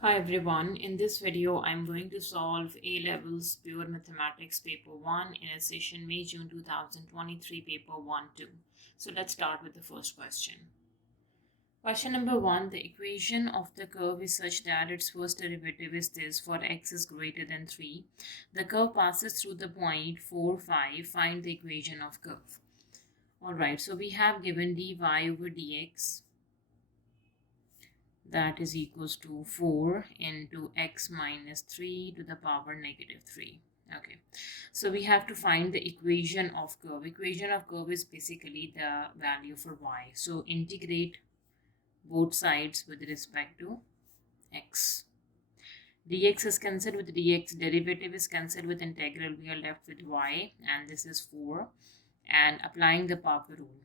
Hi everyone, in this video I'm going to solve A-Levels Pure Mathematics Paper 1 in a session May-June 2023 Paper 1-2. So let's start with the first question. Question number 1, the equation of the curve is such that its first derivative is this for x is greater than 3. The curve passes through the point 4, 5. Find the equation of curve. Alright, so we have given dy over dx, that is equals to 4 into x minus 3 to the power negative 3. Okay, so we have to find the equation of curve. Equation of curve is basically the value for y. So integrate both sides with respect to x. Dx is cancelled with dx, derivative is cancelled with integral. We are left with y, and this is 4. And applying the power rule,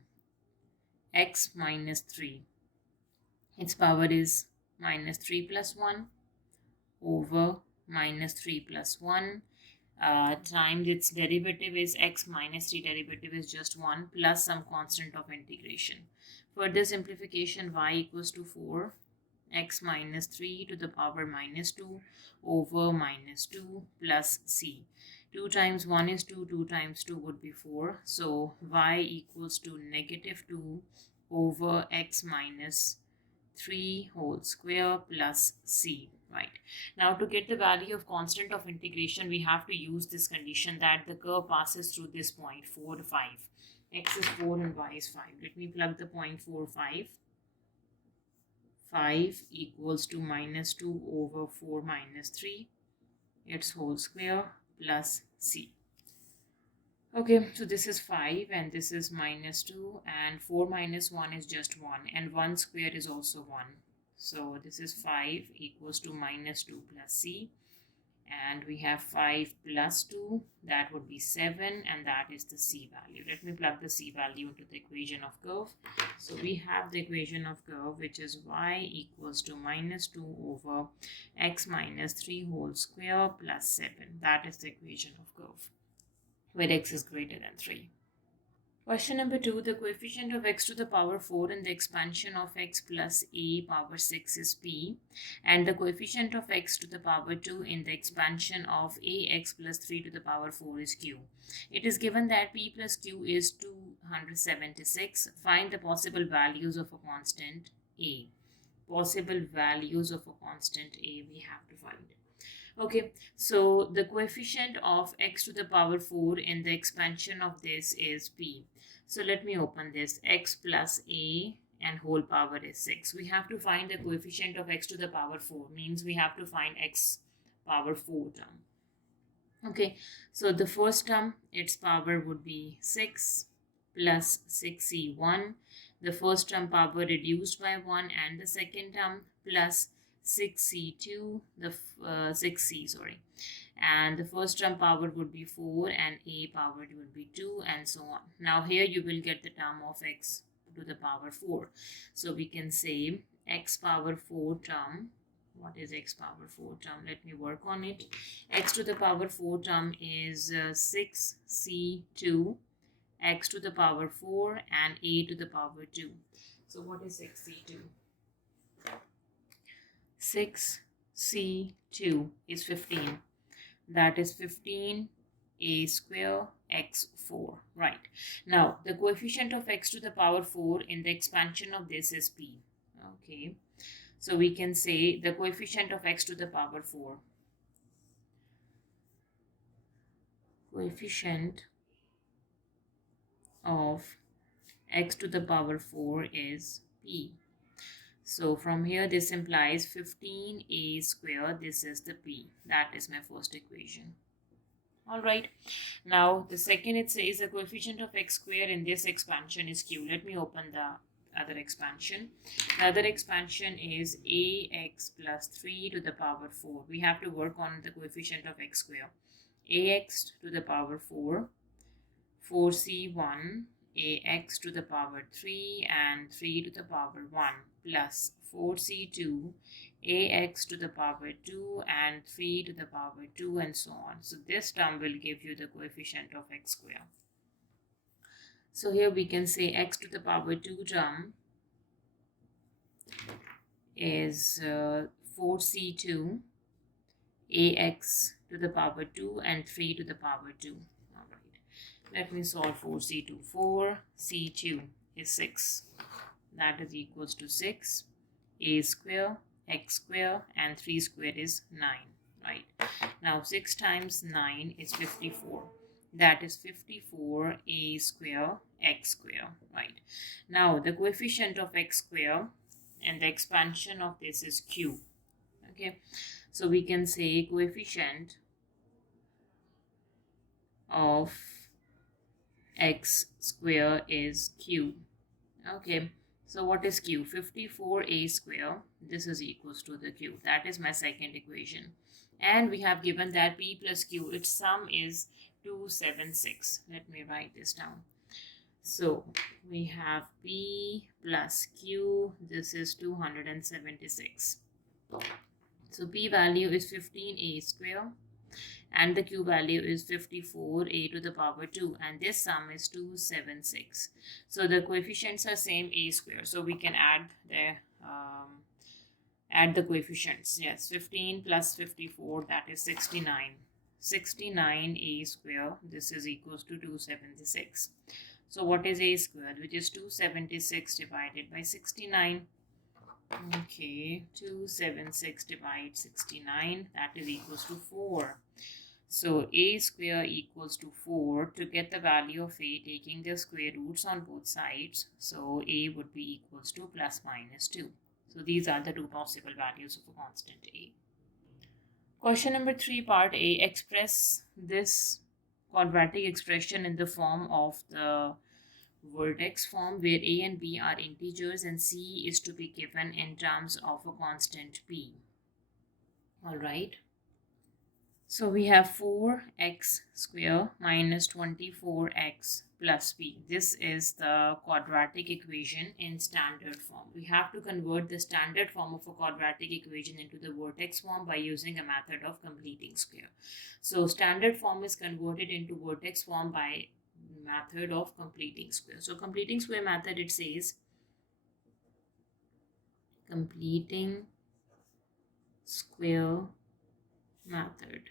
x minus 3, its power is minus 3 plus 1 over minus 3 plus 1 times its derivative is x minus 3, derivative is just 1 plus some constant of integration. Further simplification, y equals to 4 x minus 3 to the power minus 2 over minus 2 plus c. 2 times 1 is 2, 2 times 2 would be 4. So y equals to negative 2 over x minus 3 whole square plus c. Right. Now to get the value of constant of integration, we have to use this condition that the curve passes through this point 4 to 5. X is 4 and y is 5. Let me plug the point 4, 5. 5 equals to minus 2 over 4 minus 3, its whole square plus c. Okay, so this is 5 and this is minus 2, and 4 minus 1 is just 1, and 1 square is also 1. So this is 5 equals to minus 2 plus c, and we have 5 plus 2, that would be 7, and that is the c value. Let me plug the c value into the equation of curve. So we have the equation of curve, which is y equals to minus 2 over x minus 3 whole square plus 7. That is the equation of curve where x is greater than 3. Question number 2, the coefficient of x to the power 4 in the expansion of x plus a power 6 is p, and the coefficient of x to the power 2 in the expansion of ax plus 3 to the power 4 is q. It is given that p plus q is 276. Find the possible values of a constant a. Possible values of a constant a we have to find. Okay, so the coefficient of x to the power 4 in the expansion of this is p. So let me open this. X plus a and whole power is 6. We have to find the coefficient of x to the power 4. Means we have to find x power 4 term. Okay, so the first term, its power would be 6 plus 6c1. The first term power reduced by 1, and the second term plus 6c2, the 6c, sorry. And the first term power would be 4 and a power would be 2 and so on. Now here you will get the term of x to the power 4. So we can say x power 4 term. What is x power 4 term? Let me work on it. X to the power 4 term is 6c2, x to the power 4 and a to the power 2. So what is 6c2? 6c2 is 15. That is 15 a square x 4. Right. Now the coefficient of x to the power 4 in the expansion of this is p. Okay. So we can say the coefficient of x to the power 4. Coefficient of x to the power 4 is p. So from here this implies 15a square. This is the p. That is my first equation. Alright. Now the second, it says the coefficient of x square in this expansion is q. Let me open the other expansion. The other expansion is ax plus 3 to the power 4. We have to work on the coefficient of x square. Ax to the power 4, 4c1, ax to the power 3 and 3 to the power 1 plus 4c2, ax to the power 2 and 3 to the power 2 and so on. So this term will give you the coefficient of x square. So here we can say x to the power 2 term is 4c2 ax to the power 2 and 3 to the power 2. All right, let me solve 4c2. 4c2 is 6. That is equals to 6 a square x square and 3 squared is 9. Right, now 6 times 9 is 54. That is 54 a square x square. Right, now the coefficient of x square and the expansion of this is q. Okay, so we can say coefficient of x square is q. Okay, so what is q? 54a square. This is equals to the q. That is my second equation. And we have given that p plus q, its sum is 276. Let me write this down. So we have p plus q. This is 276. So p value is 15a square and the q value is 54a to the power 2 and this sum is 276. So the coefficients are same, a square. So we can add the coefficients. Yes, 15 plus 54, that is 69. 69a square, this is equals to 276. So what is a squared, which is 276 divided by 69. Okay, 276 divided 69, that is equals to 4. So a square equals to 4. To get the value of a, taking the square roots on both sides, so a would be equals to plus minus 2. So these are the two possible values of a constant a. Question number 3, part A. Express this quadratic expression in the form of the vertex form where a and b are integers and c is to be given in terms of a constant p. All right. So we have 4x square minus 24x plus p. This is the quadratic equation in standard form. We have to convert the standard form of a quadratic equation into the vertex form by using a method of completing square. So standard form is converted into vertex form by method of completing square. So completing square method, it says completing square method.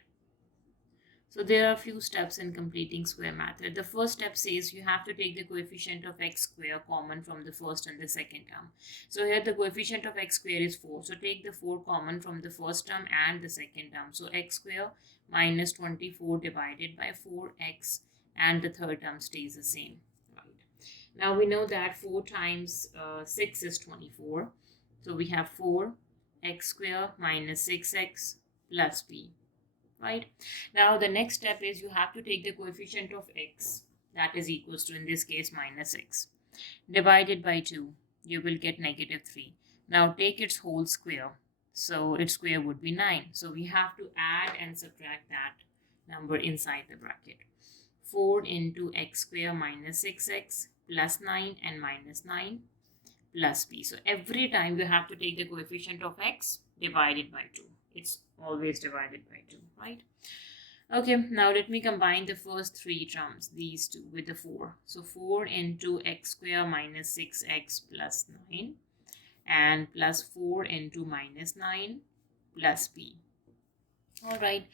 So there are a few steps in completing square method. The first step says you have to take the coefficient of x square common from the first and the second term. So here the coefficient of x square is 4. So take the 4 common from the first term and the second term. So x square minus 24 divided by 4x and the third term stays the same. Right. Now we know that 4 times 6 is 24. So we have 4x square minus 6x plus p. Right. Now the next step is you have to take the coefficient of x, that is equals to, in this case, minus x, divided by 2. You will get negative 3. Now take its whole square. So its square would be 9. So we have to add and subtract that number inside the bracket. 4 into x square minus 6x plus 9 and minus 9 plus p. So every time you have to take the coefficient of x divided by 2. It's always divided by 2, right? Okay, now let me combine the first 3 terms, these two, with the 4. So 4 into x square minus 6x plus 9 and plus 4 into minus 9 plus p. All right,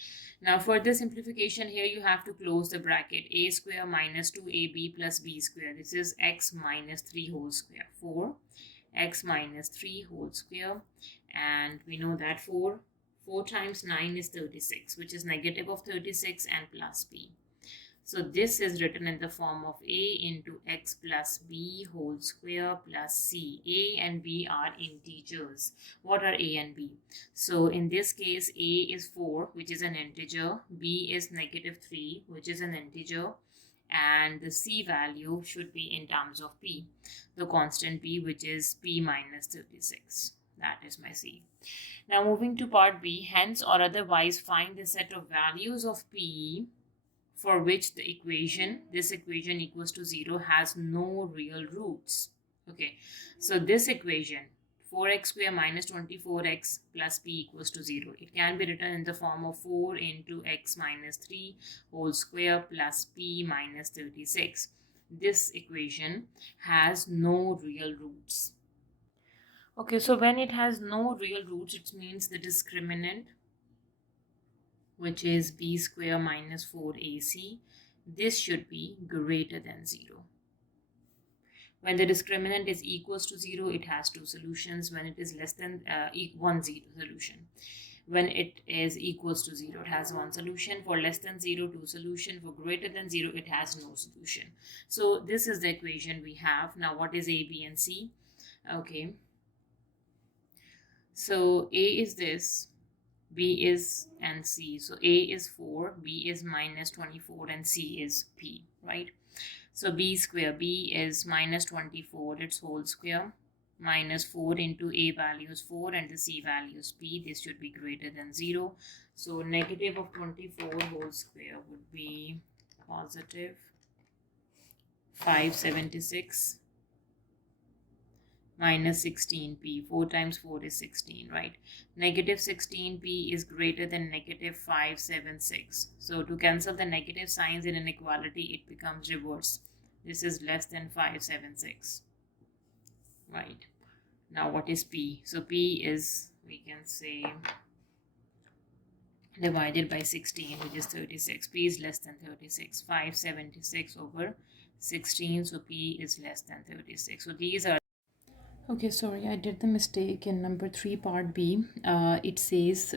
now for the simplification here, you have to close the bracket. A square minus 2ab plus b square. This is x minus 3 whole square. 4x minus 3 whole square. And we know that 4 times 9 is 36, which is negative of 36 and plus b. So this is written in the form of a into x plus b whole square plus c. A and b are integers. What are a and b? So in this case, a is 4, which is an integer. B is negative 3, which is an integer. And the c value should be in terms of p, the constant p, which is p minus 36. That is my c. Now moving to part B, hence or otherwise find the set of values of p for which this equation equals to 0 has no real roots. Okay, so this equation, 4x square minus 24x plus p equals to 0. It can be written in the form of 4 into x minus 3 whole square plus p minus 36. This equation has no real roots. Okay, so when it has no real roots, it means the discriminant, which is b square minus 4ac, this should be greater than 0. When the discriminant is equals to 0, it has two solutions. When it is less than 1 0 solution. When it is equals to 0, it has one solution. For less than 0, two solution. For greater than 0, it has no solution. So this is the equation we have. Now what is a, b and c? Okay, so a is this, b is and c. So a is 4, b is minus 24, and c is p, right? So b square, b is minus 24, its whole square, minus 4 into a value is 4 and the c value is p. This should be greater than 0. So negative of 24 whole square would be positive 576 minus 16p. 4 times 4 is 16, right? Negative 16p is greater than negative 576. So to cancel the negative signs in inequality, it becomes reverse. This is less than 576, right? Now what is p? So p is, we can say, divided by 16, which is 36. P is less than 36. 576 over 16, so p is less than 36. So these are, okay, sorry, I did the mistake in number 3 part B. It says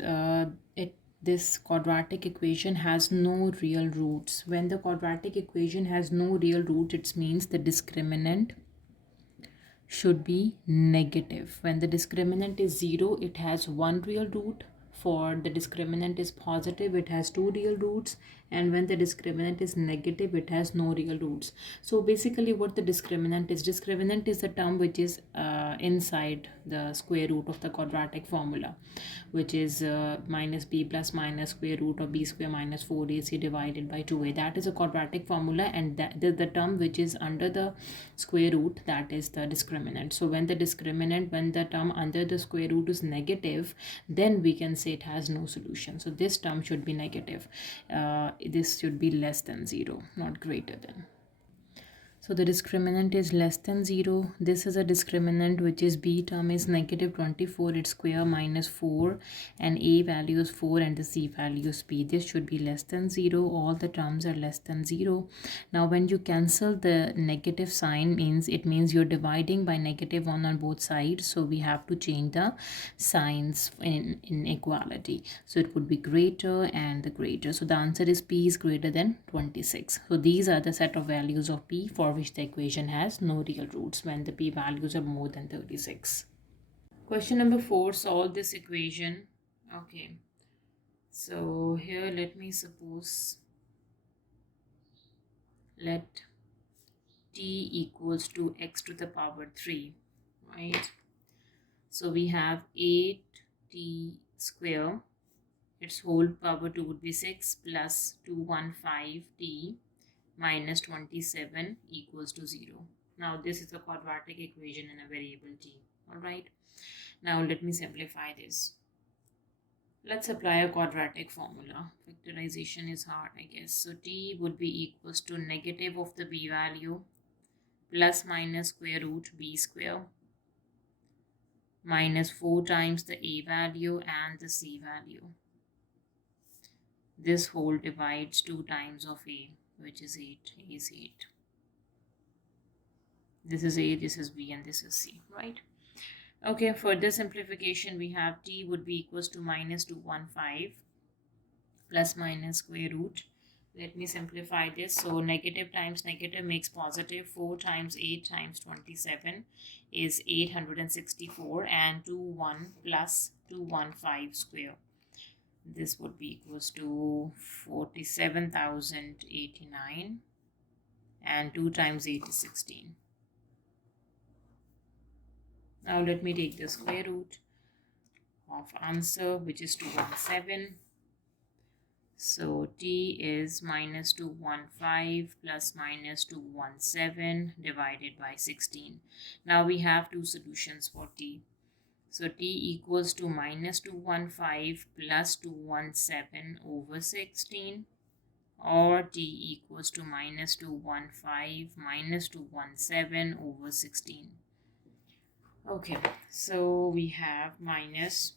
this quadratic equation has no real roots. When the quadratic equation has no real root, it means the discriminant should be negative. When the discriminant is 0, it has one real root. For the discriminant is positive, it has two real roots. And when the discriminant is negative, it has no real roots. So basically what the discriminant is a term which is inside the square root of the quadratic formula, which is minus b plus minus square root of b square minus 4ac divided by 2a. That is a quadratic formula, and that the term which is under the square root, that is the discriminant. So when the term under the square root is negative, then we can say it has no solution. So this term should be negative. This should be less than 0, not greater than. So the discriminant is less than 0. This is a discriminant which is b term is negative 24, its square minus 4, and a value is 4 and the c value is p. This should be less than 0. All the terms are less than 0. Now when you cancel the negative sign, it means you're dividing by negative 1 on both sides. So we have to change the signs in equality. So it would be greater and the greater. So the answer is p is greater than 26. So these are the set of values of p for which the equation has no real roots, when the p values are more than 36. Question number 4, solve this equation. Okay, so here let me suppose let t equals to x to the power 3, right? So we have 8t square, its whole power 2 would be 6, plus 215t minus 27 equals to 0. Now this is a quadratic equation in a variable t. All right, now let me simplify this. Let's apply a quadratic formula. Factorization is hard, I guess. So t would be equals to negative of the b value plus minus square root b square minus 4 times the a value and the c value. This whole divides 2 times of a, which is 8. A is 8. This is a, this is b, and this is c, right? Okay, for this simplification, we have t would be equals to minus 215 plus minus square root. Let me simplify this. So negative times negative makes positive. 4 times 8 times 27 is 864, and 21 plus 215 square. This would be equals to 47,089, and 2 times 8 is 16. Now let me take the square root of answer, which is 217. So t is minus 215 plus minus 217 divided by 16. Now we have two solutions for t. So t equals to minus 215 plus 217 over 16, or t equals to minus 215 minus 217 over 16. Okay, so we have minus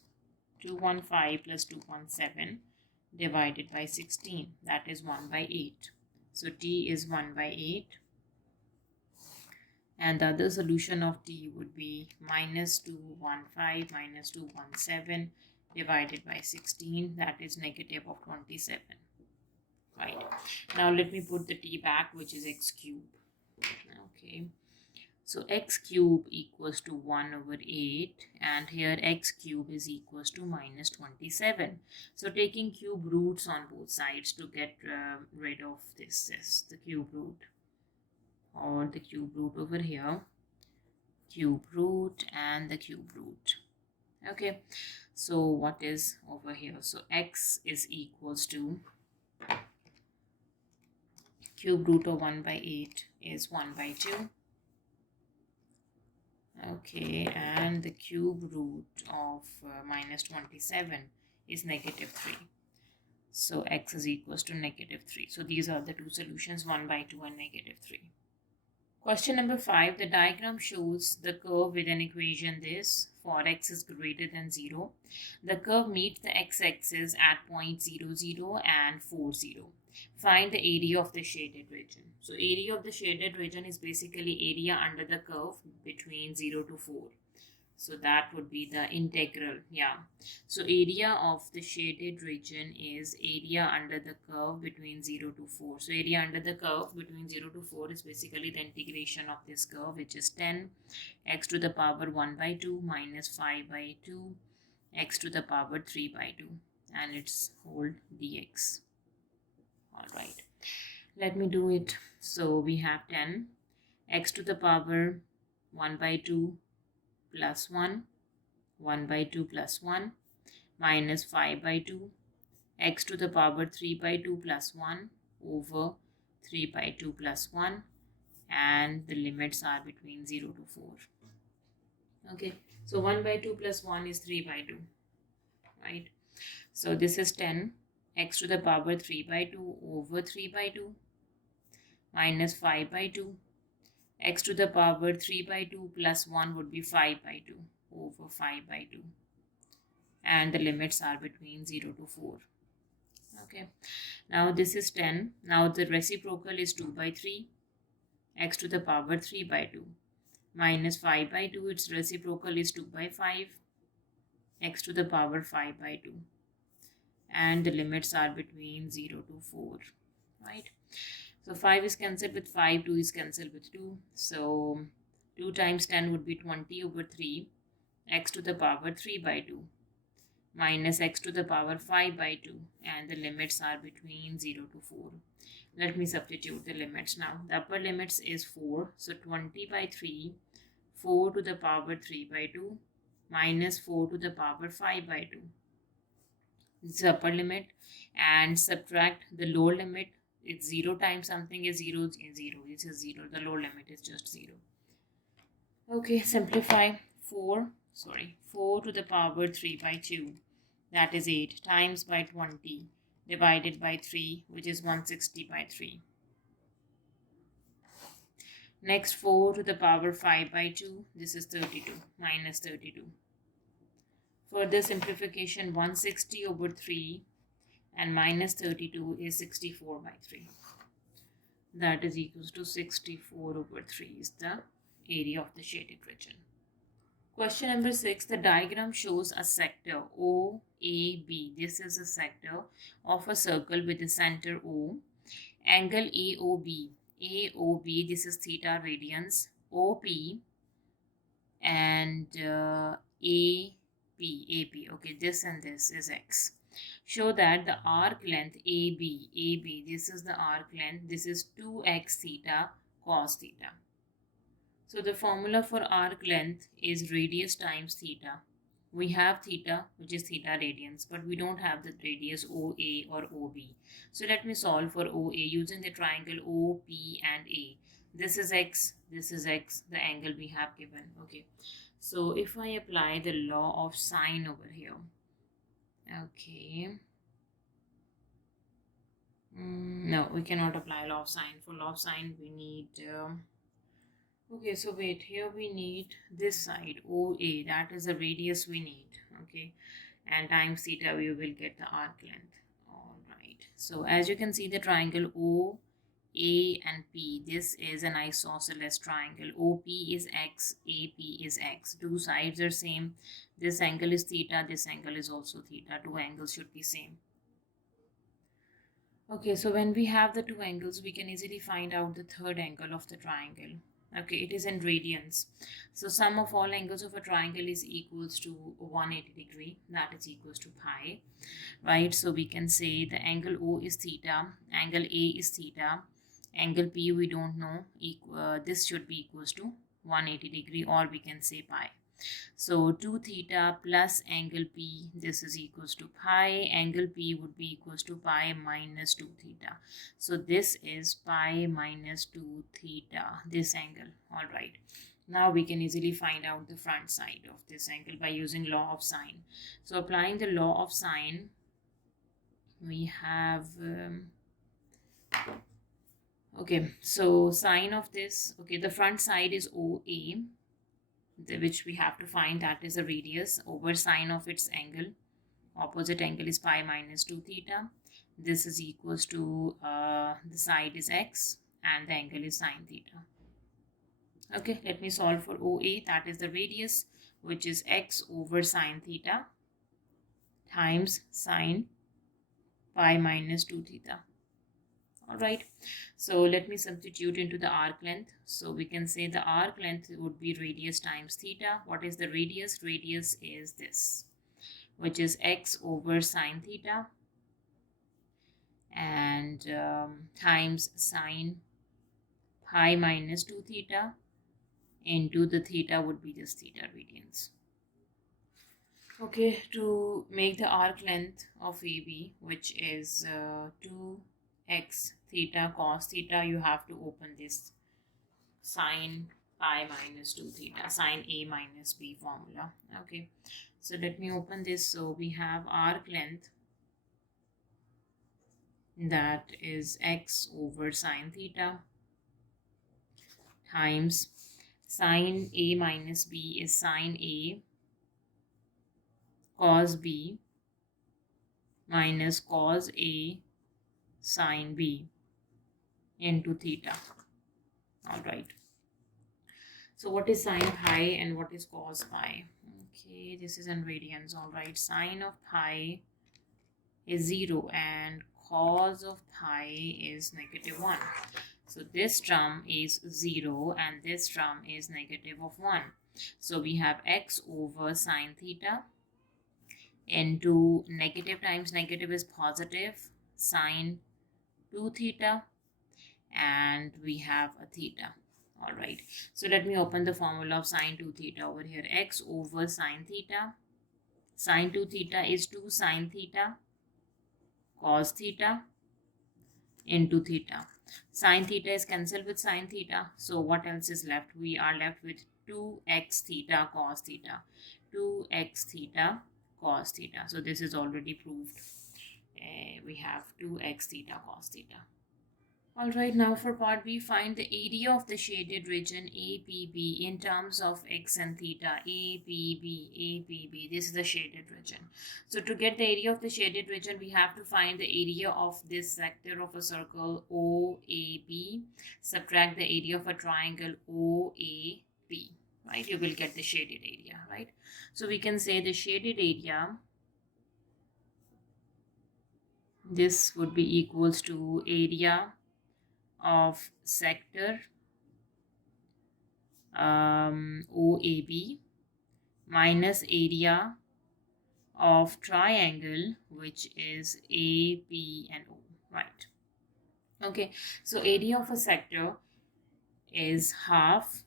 215 plus 217 divided by 16, that is 1 by 8. So t is 1 by 8, and the other solution of t would be minus 215 minus 217 divided by 16, that is negative of 27. Right, now let me put the t back, which is x cube. Okay, so x cube equals to 1 over 8, and here x cube is equals to minus 27. So taking cube roots on both sides to get rid of this, the cube root, or the cube root over here, cube root and the cube root. Okay, so what is over here? So x is equals to cube root of 1 by 8 is 1 by 2. Okay, and the cube root of minus 27 is negative 3. So x is equals to negative 3. So these are the two solutions, 1 by 2 and negative 3. Question number 5. The diagram shows the curve with an equation this: for x is greater than 0. The curve meets the x-axis at point 0, 0 and 4, 0. Find the area of the shaded region. So area of the shaded region is basically area under the curve between 0 to 4. So that would be the integral. Yeah. So area of the shaded region is area under the curve between 0 to 4. So area under the curve between 0 to 4 is basically the integration of this curve, which is 10 x to the power 1 by 2 minus 5 by 2 x to the power 3 by 2, and its whole dx. All right, let me do it. So we have 10 x to the power 1 by 2 plus 1, 1 by 2 plus 1, minus 5 by 2, x to the power 3 by 2 plus 1 over 3 by 2 plus 1, and the limits are between 0 to 4. Okay, so 1 by 2 plus 1 is 3 by 2, right? So this is 10 x to the power 3 by 2 over 3 by 2 minus 5 by 2. X to the power 3 by 2 plus 1 would be 5 by 2 over 5 by 2. And the limits are between 0 to 4. Okay. Now this is 10. Now the reciprocal is 2 by 3. X to the power 3 by 2. Minus 5 by 2. Its reciprocal is 2 by 5. X to the power 5 by 2. And the limits are between 0 to 4. Right. So 5 is cancelled with 5, 2 is cancelled with 2. So 2 times 10 would be 20 over 3, x to the power 3 by 2, minus x to the power 5 by 2, and the limits are between 0 to 4. Let me substitute the limits now. The upper limits is 4, so 20 by 3, 4 to the power 3 by 2, minus 4 to the power 5 by 2. This is the upper limit, and subtract the lower limit. It's 0 times something is 0, 0. This is 0. The lower limit is just 0. Okay, simplify. 4 to the power 3 by 2, that is 8, times by 20 divided by 3, which is 160 by 3. Next, 4 to the power 5 by 2, this is 32, minus 32. Further simplification, 160 over 3 and minus 32 is 64 by 3. That is equals to 64 over 3 is the area of the shaded region. Question number 6. The diagram shows a sector OAB. This is a sector of a circle with a center O. Angle AOB. AOB, this is theta radians. OP and AP. Okay, this and this is x. Show that the arc length AB, this is the arc length, this is 2x theta cos theta. So the formula for arc length is radius times theta. We have theta, which is theta radians, but we don't have the radius OA or OB. So let me solve for OA using the triangle OP and A. This is x, the angle we have given. Okay, so if I apply the law of sine over here, okay, no, we cannot apply law of sine. For law of sine, we need Okay, so wait, here we need this side, OA, that is the radius we need, okay, and times theta, we will get the arc length. All right, so as you can see, the triangle O, A and P, this is an isosceles triangle. OP is X, AP is X. Two sides are same. This angle is theta, this angle is also theta. Two angles should be same. Okay, so when we have the two angles, we can easily find out the third angle of the triangle. Okay, it is in radians. So sum of all angles of a triangle is equals to 180 degree, that is equals to pi, right? So we can say the angle O is theta, angle A is theta, angle P we don't know, this should be equals to 180 degree, or we can say pi. So 2 theta plus angle P, this is equals to pi. Angle P would be equals to pi minus 2 theta. So this is pi minus 2 theta, this angle. All right. Now we can easily find out the front side of this angle by using law of sine. So applying the law of sine, we have... okay, so sine of this, okay, the front side is OA, which we have to find, that is the radius over sine of its angle. Opposite angle is pi minus 2 theta. This is equals to the side is x and the angle is sine theta. Okay, let me solve for OA, that is the radius, which is x over sine theta times sine pi minus 2 theta. All right, so let me substitute into the arc length. So we can say the arc length would be radius times theta. What is the radius? Radius is this, which is x over sine theta and times sine pi minus 2 theta into the theta would be this theta radians. Okay, to make the arc length of AB, which is 2x theta cos theta, you have to open this sine pi minus 2 theta, sine A minus B formula. Okay, so let me open this. So we have arc length, that is x over sine theta times sine A minus B is sine A cos B minus cos A sine B into theta. All right. So what is sine pi and what is cos pi? Okay, this is in radians. All right. Sine of pi is 0 and cos of pi is -1. So this term is 0 and this term is -1. So we have x over sine theta into negative times negative is positive, sine 2 theta, and we have a theta. All right, so let me open the formula of sine 2 theta over here. X over sine theta, sine 2 theta is 2 sine theta cos theta into theta. Sine theta is cancelled with sine theta, so what else is left? We are left with 2x theta cos theta, 2x theta cos theta. So this is already proved. We have 2x theta cos theta. All right, now for part B, find the area of the shaded region APB in terms of x and theta. APB, APB, this is the shaded region. So to get the area of the shaded region, we have to find the area of this sector of a circle OAB, subtract the area of a triangle OAB, right? You will get the shaded area, right? So we can say the shaded area, this would be equals to area of sector OAB minus area of triangle, which is AP and O, right? Okay, so area of a sector is half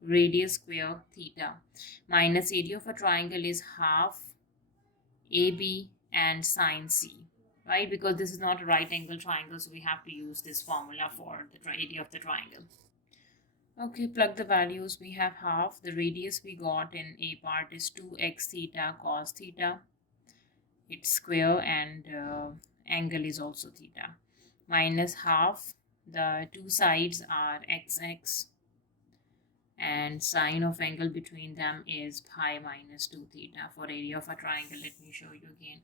radius square theta minus area of a triangle is half AB and sine C, right? Because this is not a right angle triangle, so we have to use this formula for the area of the triangle. Okay, plug the values. We have half. The radius we got in A part is 2x theta cos theta. It's square and angle is also theta. Minus half. The two sides are xx and sine of angle between them is pi minus 2 theta. For area of a triangle, let me show you again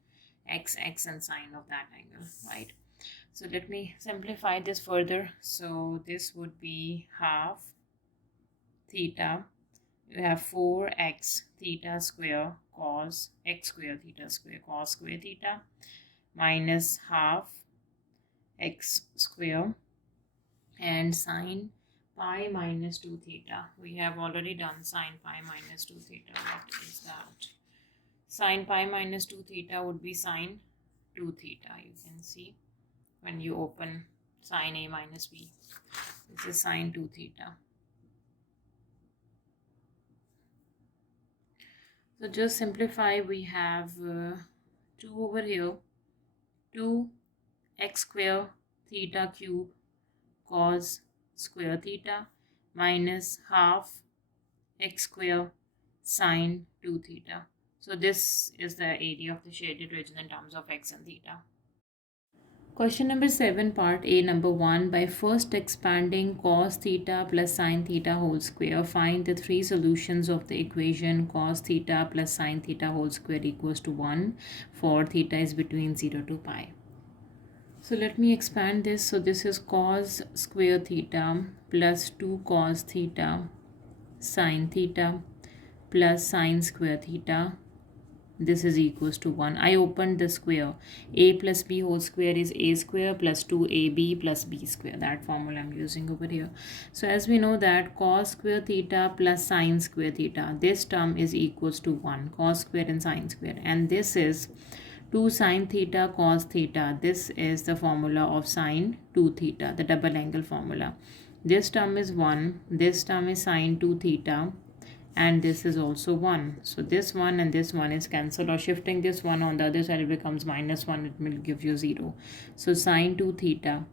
x and sine of that angle, right? So let me simplify this further. So this would be half theta. You have 4x theta square cos x square theta square cos square theta minus half x square and sine pi minus 2 theta. We have already done sine pi minus 2 theta. What is that? Sine pi minus 2 theta would be sine 2 theta. You can see when you open sine a minus b. This is sine 2 theta. So just simplify. We have 2 over here, 2 x square theta cube cos square theta minus half x square sine 2 theta. So this is the area of the shaded region in terms of x and theta. Question number 7, part A, number 1. By first expanding cos theta plus sine theta whole square, find the three solutions of the equation cos theta plus sine theta whole square equals to 1 for theta is between 0 to pi. So let me expand this. So this is cos square theta plus 2 cos theta sine theta plus sine square theta. This is equals to 1. I opened the square. A plus b whole square is a square plus 2ab plus b square. That formula I'm using over here. So as we know that cos square theta plus sine square theta, this term is equals to 1. Cos square and sine square. And this is 2 sine theta cos theta. This is the formula of sine 2 theta, the double angle formula. This term is 1. This term is sine 2 theta. And this is also 1. So this one and this one is cancelled, or shifting this one on the other side, it becomes minus 1. It will give you 0. So sine 2 theta,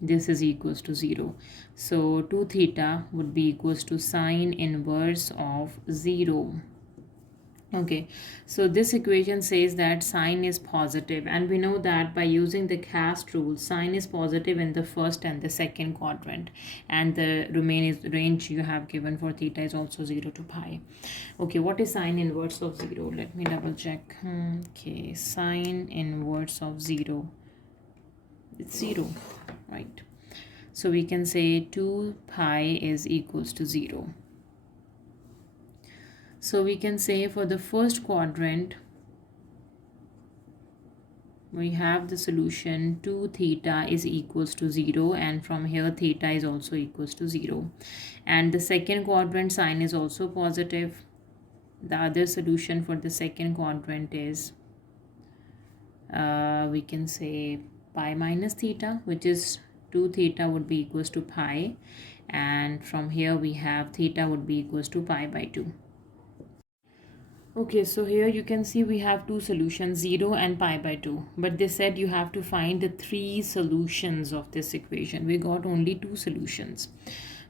this is equals to 0. So 2 theta would be equals to sine inverse of 0. Okay, so this equation says that sine is positive, and we know that by using the cast rule, sine is positive in the first and the second quadrant, and the remaining range you have given for theta is also 0 to pi. Okay, what is sine inverse of 0? Let me double check. Okay, sine inverse of 0, it's 0, right? So we can say 2 pi is equals to 0. So we can say for the first quadrant, we have the solution 2 theta is equals to 0, and from here theta is also equals to 0. And the second quadrant, sine is also positive. The other solution for the second quadrant is, we can say pi minus theta, which is 2 theta would be equals to pi. And from here we have theta would be equals to pi by 2. Okay, so here you can see we have two solutions, 0 and pi by 2. But they said you have to find the three solutions of this equation. We got only two solutions.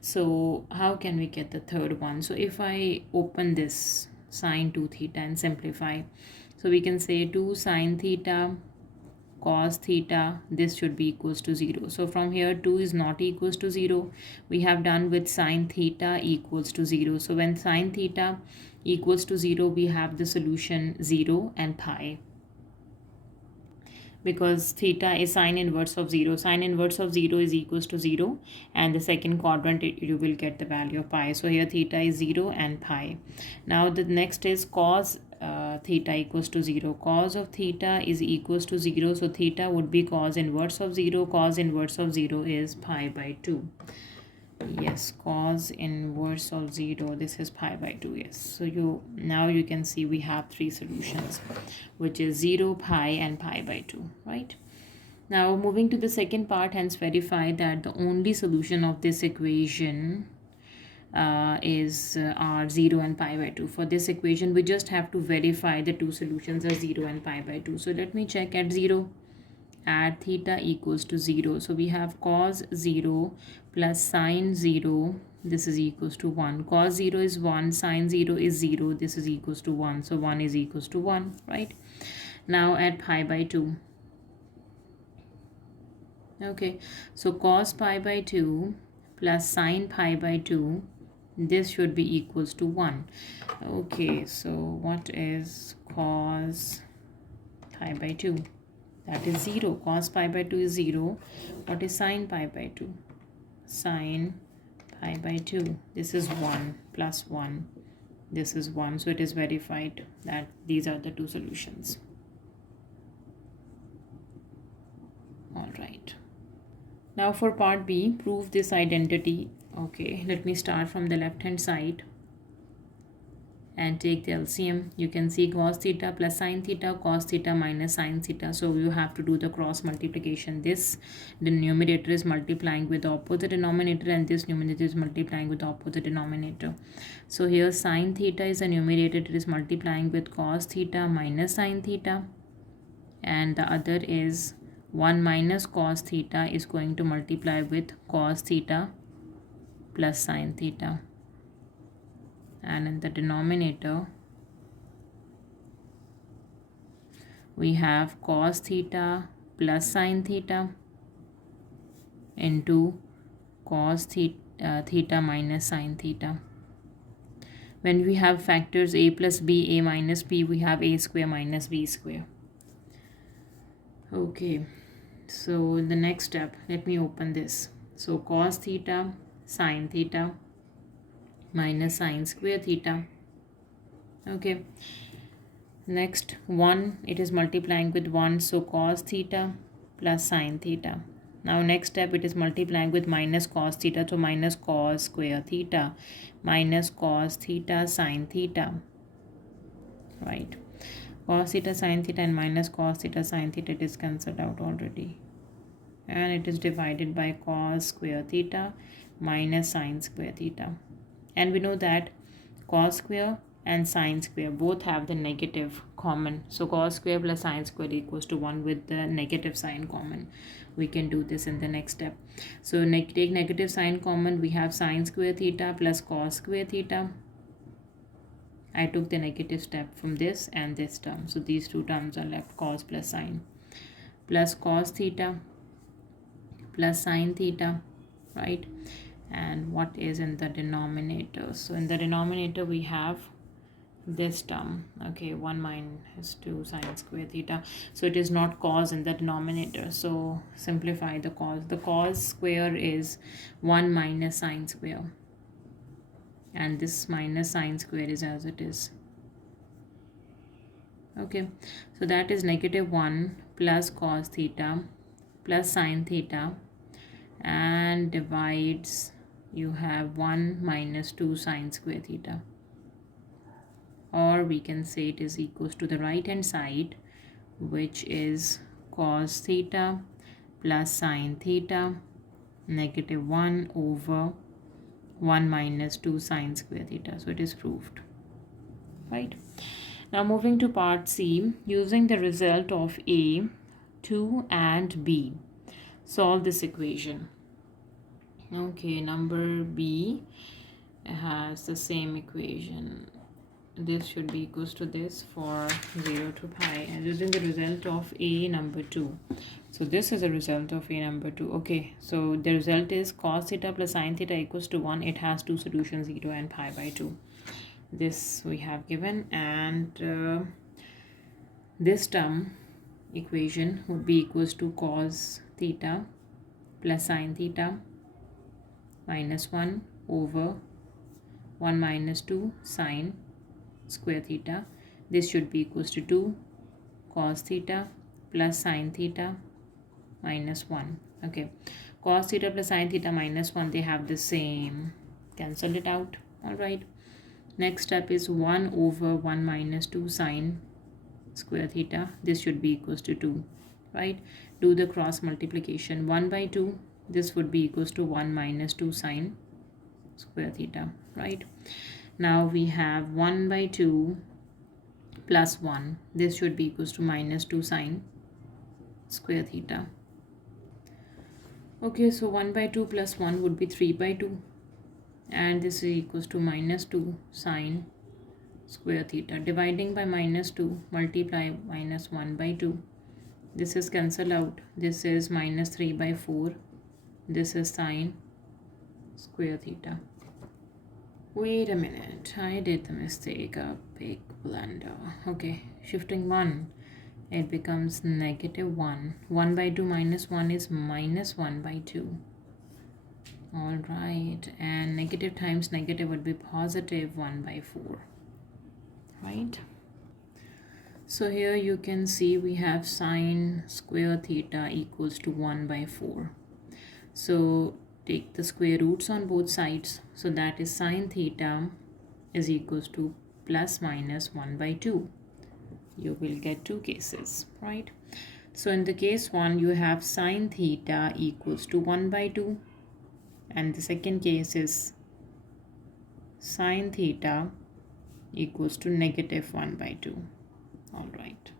So how can we get the third one? So if I open this sine 2 theta and simplify, so we can say 2 sine theta cos theta, this should be equals to 0. So from here 2 is not equals to 0. We have done with sine theta equals to 0. So when sine theta equals to 0, we have the solution 0 and pi, because theta is sine inverse of 0. Sine inverse of 0 is equals to 0, and the second quadrant you will get the value of pi. So here theta is 0 and pi. Now the next is cos theta equals to 0. Cos of theta is equals to 0. So theta would be cos inverse of 0. Cos inverse of 0 is pi by 2. Yes, cos inverse of 0, this is pi by 2. Yes, so now you can see we have three solutions, which is 0, pi and pi by 2, right? Now moving to the second part, hence verify that the only solution of this equation is are 0 and pi by 2. For this equation we just have to verify the two solutions are 0 and pi by 2. So let me check at 0. At theta equals to 0, so we have cos 0 plus sine 0, this is equals to 1. Cos 0 is 1, sine 0 is 0, this is equals to 1. So 1 is equals to 1, right? Now at pi by 2. Okay, so cos pi by 2 plus sine pi by 2, This should be equals to 1. Okay, so what is cos pi by 2? That is 0. Cos pi by 2 is 0. What is sin pi by 2? Sin pi by 2. This is 1 plus 1. This is 1. So it is verified that these are the two solutions. Alright. Now for part B, prove this identity. Okay, let me start from the left hand side and take the LCM. You can see cos theta plus sin theta, cos theta minus sin theta. So you have to do the cross multiplication. This, the numerator is multiplying with the opposite denominator, and this numerator is multiplying with the opposite denominator. So here sin theta is a numerator, it is multiplying with cos theta minus sin theta, and the other is 1 minus cos theta is going to multiply with cos theta plus sin theta. And in the denominator we have cos theta plus sin theta into cos theta minus sin theta. When we have factors a plus b, a minus b, we have a square minus b square. Okay, so the next step, let me open this. So cos theta sin theta minus sin square theta. Okay, next 1, it is multiplying with 1, so cos theta plus sin theta. Now next step, it is multiplying with minus cos theta, so minus cos square theta minus cos theta sin theta, right? Cos theta sin theta and minus cos theta sin theta, it is cancelled out already, and it is divided by cos square theta minus sin square theta. And we know that cos square and sin square both have the negative common. So cos square plus sin square equals to 1 with the negative sign common. We can do this in the next step. So take negative sign common. We have sin square theta plus cos square theta. I took the negative step from this and this term. So these two terms are left, cos plus sin, plus cos theta plus sin theta, right? And what is in the denominator? So in the denominator we have this term, okay, 1 minus 2 sin square theta. So it is not cos in the denominator, so simplify the cos. The cos square is 1 minus sin square, and this minus sin square is as it is. Okay, so that is negative 1 plus cos theta plus sin theta, and divides, you have 1 minus 2 sin square theta, or we can say it is equals to the right hand side, which is cos theta plus sin theta negative 1 over 1 minus 2 sin square theta. So it is proved, right? Now moving to part C, using the result of A, 2 and B, solve this equation. Okay, number B has the same equation. This should be equals to this for 0 to pi, and using the result of A number 2. So this is a result of A number 2. Okay, so the result is cos theta plus sin theta equals to 1. It has two solutions, 0 and pi by 2. This we have given, and this term equation would be equals to cos theta plus sin theta minus 1 over 1 minus 2 sin square theta. This should be equals to 2 cos theta plus sin theta minus 1. Okay, cos theta plus sin theta minus 1, they have the same, cancel it out. All right, next step is 1 over 1 minus 2 sin square theta. This should be equals to 2, right? Do the cross multiplication. 1 by 2, this would be equals to 1 minus 2 sin square theta, right? Now we have 1 by 2 plus 1. This should be equals to minus 2 sin square theta. Okay, so 1 by 2 plus 1 would be 3 by 2. And this is equals to minus 2 sin square theta. Dividing by minus 2, multiply minus 1 by 2. This is cancel out. This is minus 3 by 4. This is sin square theta. Wait a minute, I did the mistake, a big blunder. Okay, shifting 1, it becomes negative 1. 1 by 2 minus 1 is minus 1 by 2. All right, and negative times negative would be positive 1 by 4, right? So here you can see we have sine square theta equals to 1 by 4. So take the square roots on both sides. So that is sine theta is equals to plus minus 1 by 2. You will get two cases, right? So in the case 1, you have sine theta equals to 1 by 2. And the second case is sine theta equals to negative 1 by 2. All right.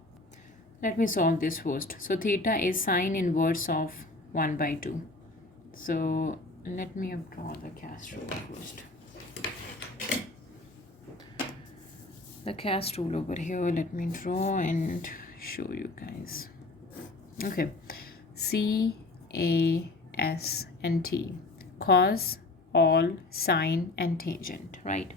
Let me solve this first. So theta is sine inverse of 1 by 2. So let me draw the cast rule first. The cast rule over here, let me draw and show you guys. Okay, C, A, S, and T. Cos, all, sine, and tangent, right?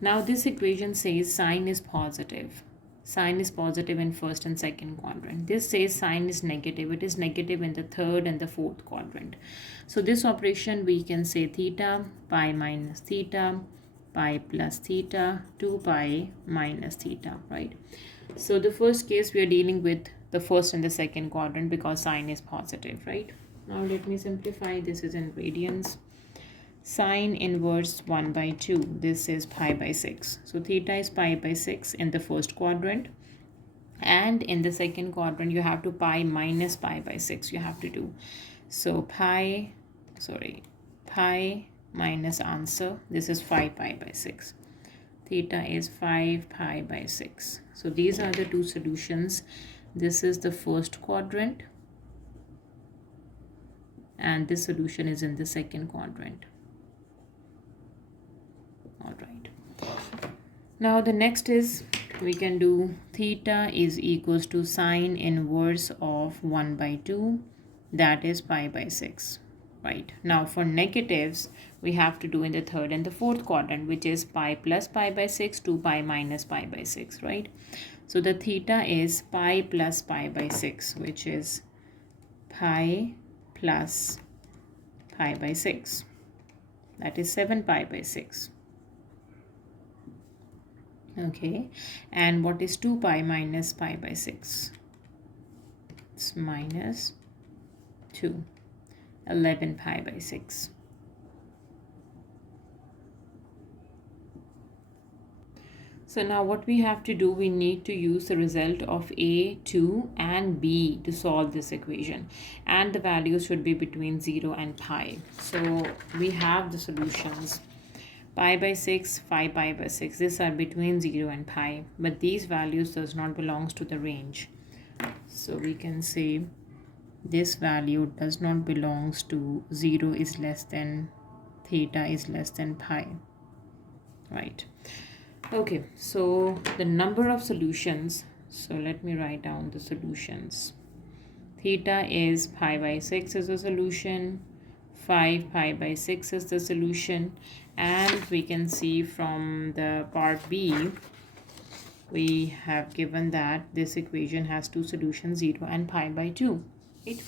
Now this equation says sine is positive. Sine is positive in first and second quadrant. This says sine is negative. It is negative in the third and the fourth quadrant. So this operation we can say theta, pi minus theta, pi plus theta, 2 pi minus theta, right? So the first case we are dealing with the first and the second quadrant because sine is positive, right? Now let me simplify. This is in radians. Sine inverse 1 by 2. This is pi by 6. So theta is pi by 6 in the first quadrant. And in the second quadrant, you have to pi minus pi by 6. You have to do. So pi minus answer. This is 5 pi by 6. Theta is 5 pi by 6. So these are the two solutions. This is the first quadrant. And this solution is in the second quadrant. All right. Now the next is we can do theta is equals to sine inverse of 1 by 2. That is pi by 6. Right. Now for negatives, we have to do in the third and the fourth quadrant, which is pi plus pi by 6, 2 pi minus pi by 6, right? So the theta is pi plus pi by 6, which is pi plus pi by 6. That is 7 pi by 6. Okay. And what is 2 pi minus pi by 6? It's minus 2. 11 pi by 6. So now what we have to do, we need to use the result of A, 2 and B to solve this equation. And the values should be between 0 and pi. So we have the solutions. Pi by 6, 5 pi by 6. These are between 0 and pi. But these values does not belongs to the range. So we can say this value does not belongs to 0 is less than theta is less than pi, right? Okay, so the number of solutions, so let me write down the solutions. Theta is pi by 6 is the solution, 5 pi by 6 is the solution, and we can see from the part B we have given that this equation has two solutions, 0 and pi by 2. Right?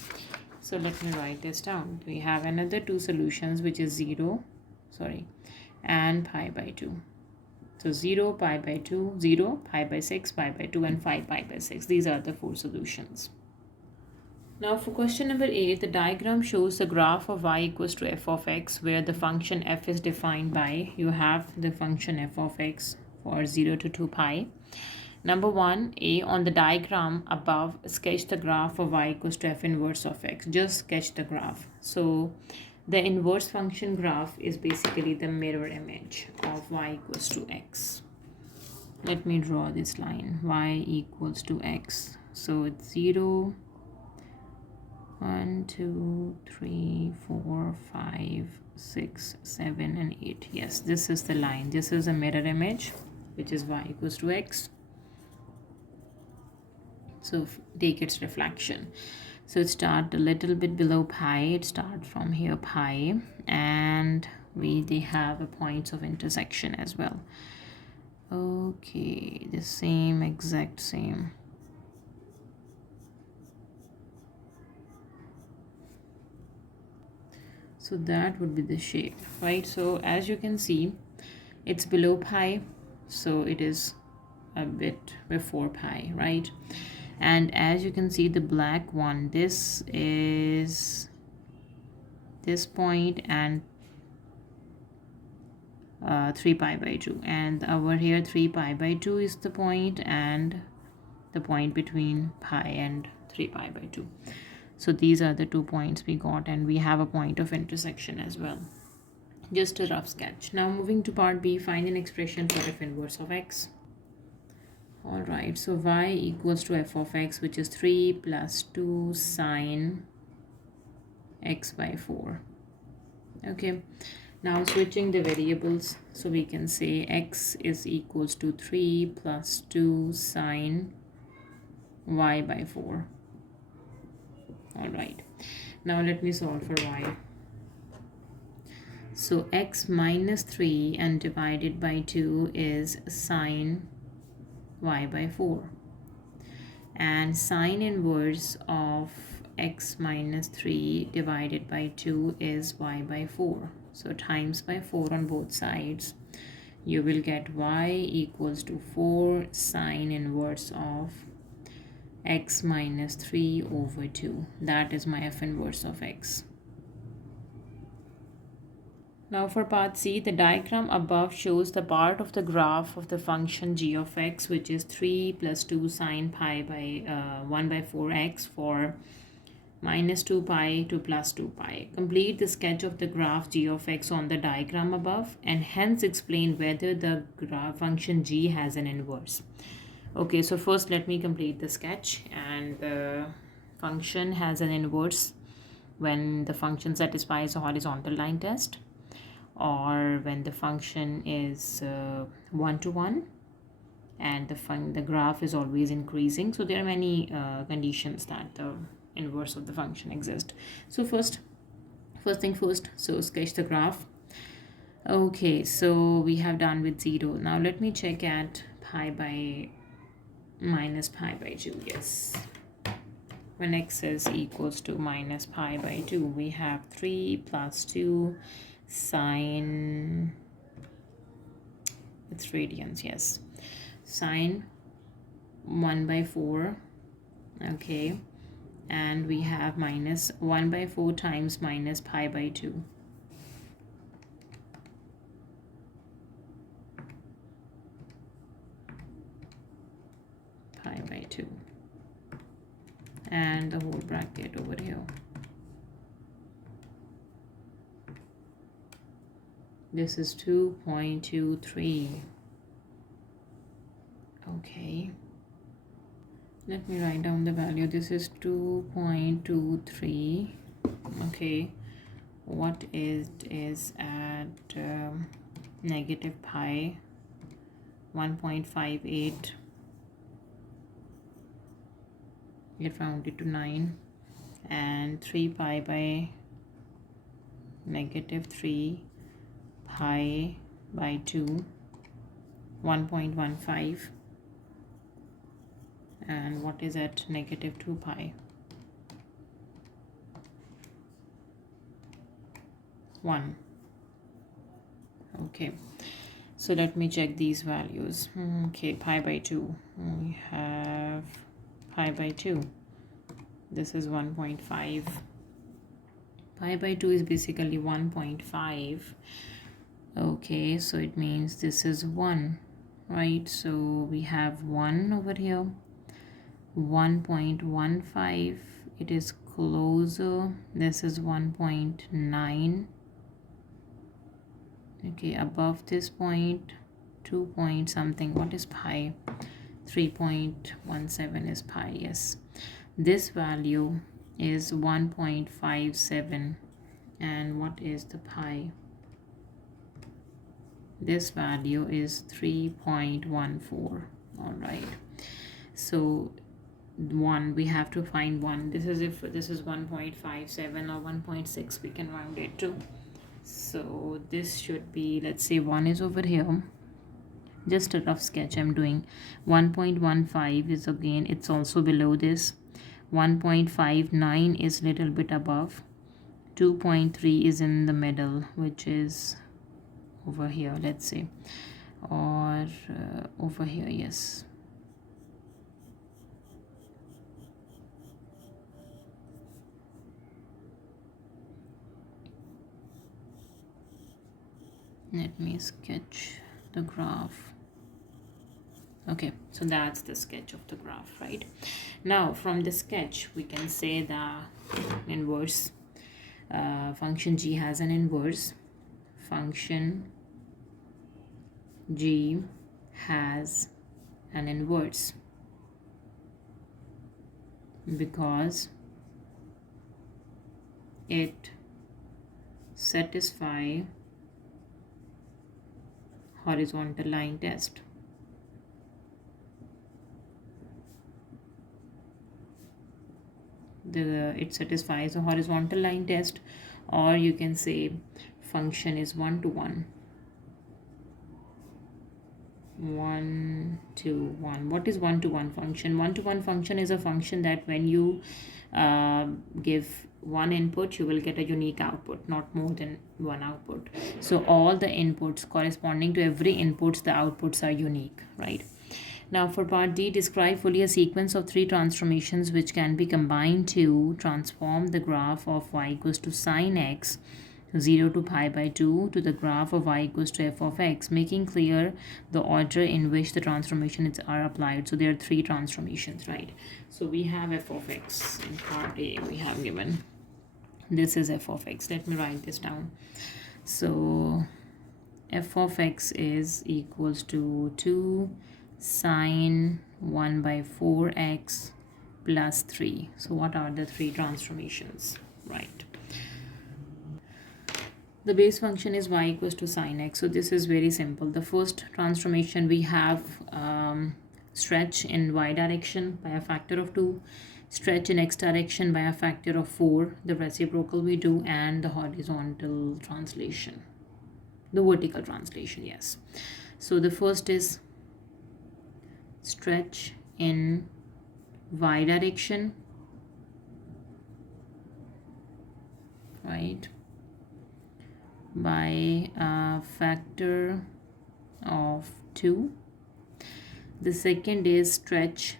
So let me write this down. We have another two solutions, which is 0 and pi by 2. So 0 pi by 2, 0 pi by 6, pi by 2, and 5 pi by 6. These are the four solutions. Now for question number 8, the diagram shows the graph of y equals to f of x, where the function f is defined by, you have the function f of x for 0 to 2 pi. Number 1, A, on the diagram above, sketch the graph of y equals to f inverse of x. Just sketch the graph. So the inverse function graph is basically the mirror image of y equals to x. Let me draw this line, y equals to x. So it's 0, 1, 2, 3, 4, 5, 6, 7, and 8. Yes, this is the line. This is a mirror image, which is y equals to x. So take its reflection. So it starts a little bit below pi. It starts from here pi, and they have a points of intersection as well. Okay, the same, exact same. So that would be the shape, right? So as you can see, it's below pi, so it is a bit before pi, right? And as you can see, the black one, this is this point, and 3 pi by 2, and over here 3 pi by 2 is the point, and the point between pi and 3 pi by 2. So these are the 2 points we got, and we have a point of intersection as well. Just a rough sketch. Now moving to part B, find an expression for f inverse of x. Alright, so y equals to f of x, which is 3 plus 2 sine x by 4. Okay, now switching the variables, so we can say x is equals to 3 plus 2 sine y by 4. Alright, now let me solve for y. So x minus 3 and divided by 2 is sine y by 4. And sine inverse of x minus 3 divided by 2 is y by 4. So times by 4 on both sides. You will get y equals to 4 sine inverse of x minus 3 over 2. That is my f inverse of x. Now for part C, the diagram above shows the part of the graph of the function g of x, which is 3 plus 2 sine pi by 1 by 4x for minus 2 pi to plus 2 pi. Complete the sketch of the graph g of x on the diagram above, and hence explain whether the function g has an inverse. Okay, so first let me complete the sketch. And the function has an inverse when the function satisfies a horizontal line test, or when the function is 1 to 1, and the graph is always increasing. So there are many conditions that the inverse of the function exists. So first thing first, so sketch the graph. Okay, so we have done with 0. Now let me check at pi by minus pi by 2. Yes, when x is equals to minus pi by 2, we have 3 plus 2 sine, it's radians, yes, sine 1 by 4. Okay, and we have minus 1 by 4 times minus pi by 2. Pi by 2, and the whole bracket over here. This is 2.23. Okay, let me write down the value. This is 2.23. okay, what is at negative pi 1.58. It rounded to 9, and 3 pi by negative 3 pi by 2, 1.15. And what is at negative 2 pi? 1. Okay, so let me check these values. Okay, pi by 2, we have pi by 2, this is 1.5. Pi by 2 is basically 1.5. Okay, so it means this is 1, right? So we have 1 over here, 1.15, it is closer. This is 1.9. okay, above this point 2 point something. What is pi? 3.17 is pi. Yes, this value is 1.57. and what is the pi? This value is 3.14. all right, so 1, we have to find 1. This is if this is 1.57 or 1.6, we can round it to. So this should be, let's say 1 is over here. Just a rough sketch I'm doing. 1.15 is again, it's also below this. 1.59 is little bit above. 2.3 is in the middle, which is over here, let's say, or over here, yes. Let me sketch the graph. Okay, so that's the sketch of the graph, right? Now from the sketch we can say the inverse. Function g has an inverse. Function g has an inverse because it satisfies horizontal line test. It satisfies a horizontal line test, or you can say function is 1 to 1. 1 to 1. What is 1 to 1 function? 1 to 1 function is a function that when you give one input, you will get a unique output, not more than one output. So all the inputs corresponding to every inputs, the outputs are unique, right? Now for part D, describe fully a sequence of 3 transformations which can be combined to transform the graph of y equals to sine x 0 to pi by 2 to the graph of y equals to f of x, making clear the order in which the transformations are applied. So there are 3 transformations, right? So we have f of x in part A, we have given. This is f of x. Let me write this down. So f of x is equals to 2 sine 1 by 4x plus 3. So what are the 3 transformations, right? The base function is y equals to sine x. So this is very simple. The first transformation, we have stretch in y direction by a factor of 2, stretch in x direction by a factor of 4, the reciprocal we do, and the horizontal translation, the vertical translation, yes. So the first is stretch in y direction, right, by a factor of 2. The second is stretch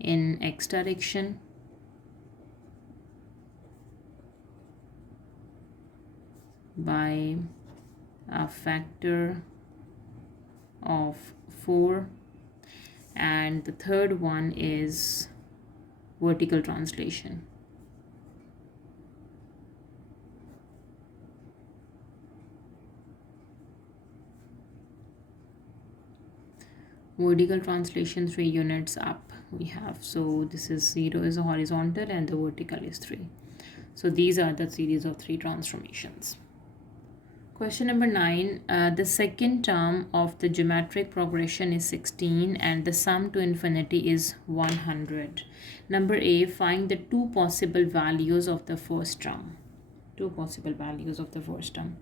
in x direction by a factor of 4, and the third one is vertical translation. Vertical translation 3 units up we have. So this is 0 is a horizontal and the vertical is 3. So these are the series of 3 transformations. Question number 9. The second term of the geometric progression is 16 and the sum to infinity is 100. Number A, find the 2 possible values of the first term. 2 possible values of the first term.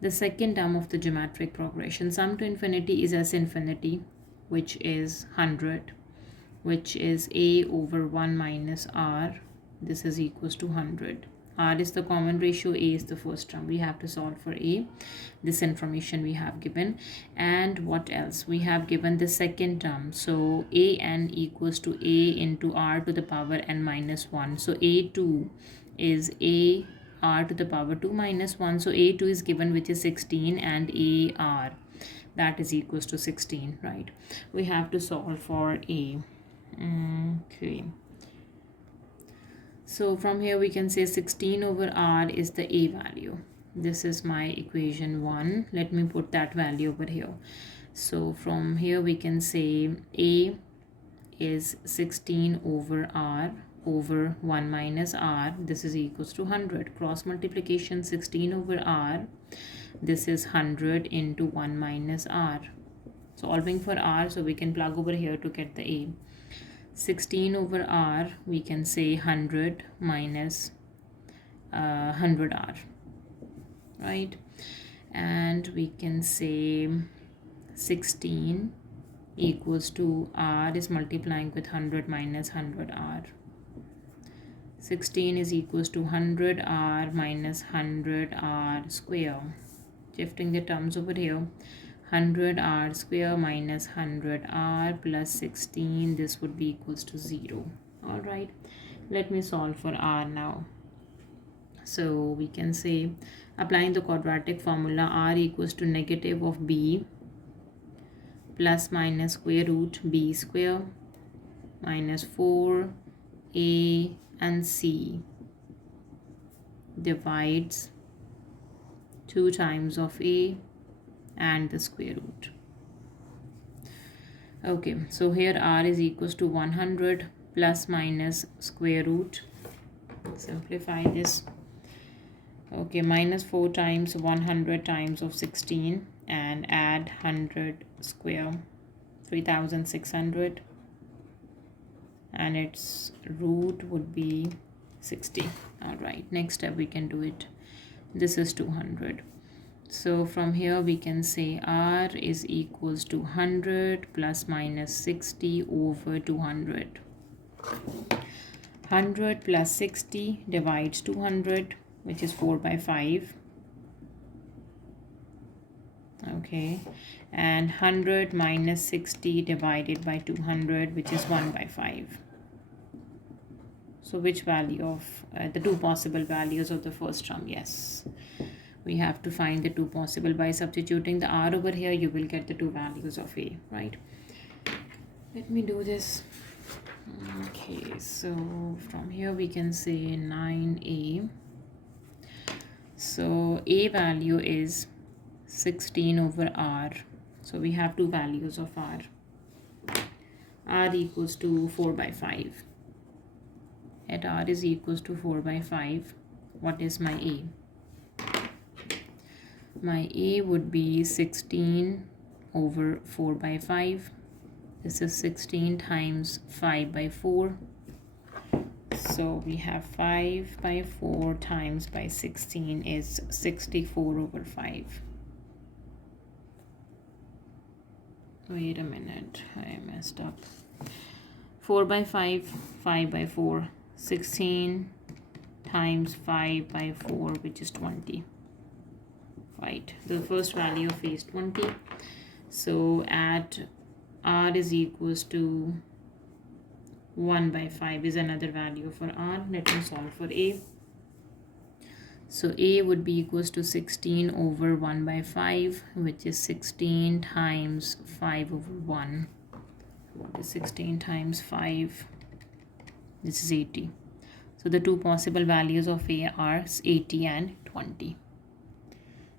The second term of the geometric progression, sum to infinity is s infinity, which is 100, which is a over 1 minus r. This is equals to 100. R is the common ratio, A is the first term. We have to solve for A. This information we have given. And what else? We have given the second term. So an equals to A into r to the power n minus 1. So a2 is a r to the power 2 minus 1. So a2 is given, which is 16, and ar, that is equals to 16, right? We have to solve for A. Okay. So from here we can say 16 over r is the A value. This is my equation 1. Let me put that value over here. So from here we can say A is 16 over r over 1 minus r. This is equals to 100. Cross multiplication 16 over r. This is 100 into 1 minus r. solving for r, so we can plug over here to get the a. 16 over r, we can say 100 minus 100r, right? And we can say 16 equals to r is multiplying with 100 minus 100r. 16 is equals to 100r minus 100r square. Shifting the terms over here, 100r square minus 100r plus 16, this would be equals to 0. All right, let me solve for r now. So we can say, applying the quadratic formula, r equals to negative of b plus minus square root b square minus 4a and c divides 2 times of a and the square root. Okay, so here r is equals to 100 plus minus square root. Simplify this. Okay, minus 4 times 100 times of 16 and add 100 square, 3600, and its root would be 60. All right, next step we can do it. This is 200. So from here we can say r is equals to 100 plus minus 60 over 200. 100 plus 60 divides 200, which is 4 by 5. Okay, and 100 minus 60 divided by 200, which is 1 by 5. So which value of the two possible values of the first term? Yes, we have to find the two possible. By substituting the r over here, you will get the two values of a, right? Let me do this. Okay, so from here we can say 9a. So a value is 16 over r. So we have two values of r. R equals to 4 by 5. At r is equals to 4 by 5, what is my a? My a would be 16 over 4 by 5. This is 16 times 5 by 4. So we have 5 by 4 times by 16 is 64 over 5. Wait a minute, I messed up. 4 by 5, 5 by 4, 16 times 5 by 4, which is 20. Right, the first value of a is 20. So at r is equals to 1 by 5 is another value for r. Let me solve for a. So a would be equals to 16 over 1 by 5, which is 16 times 5 over 1. What is 16 times 5? This is 80. So the two possible values of a are 80 and 20.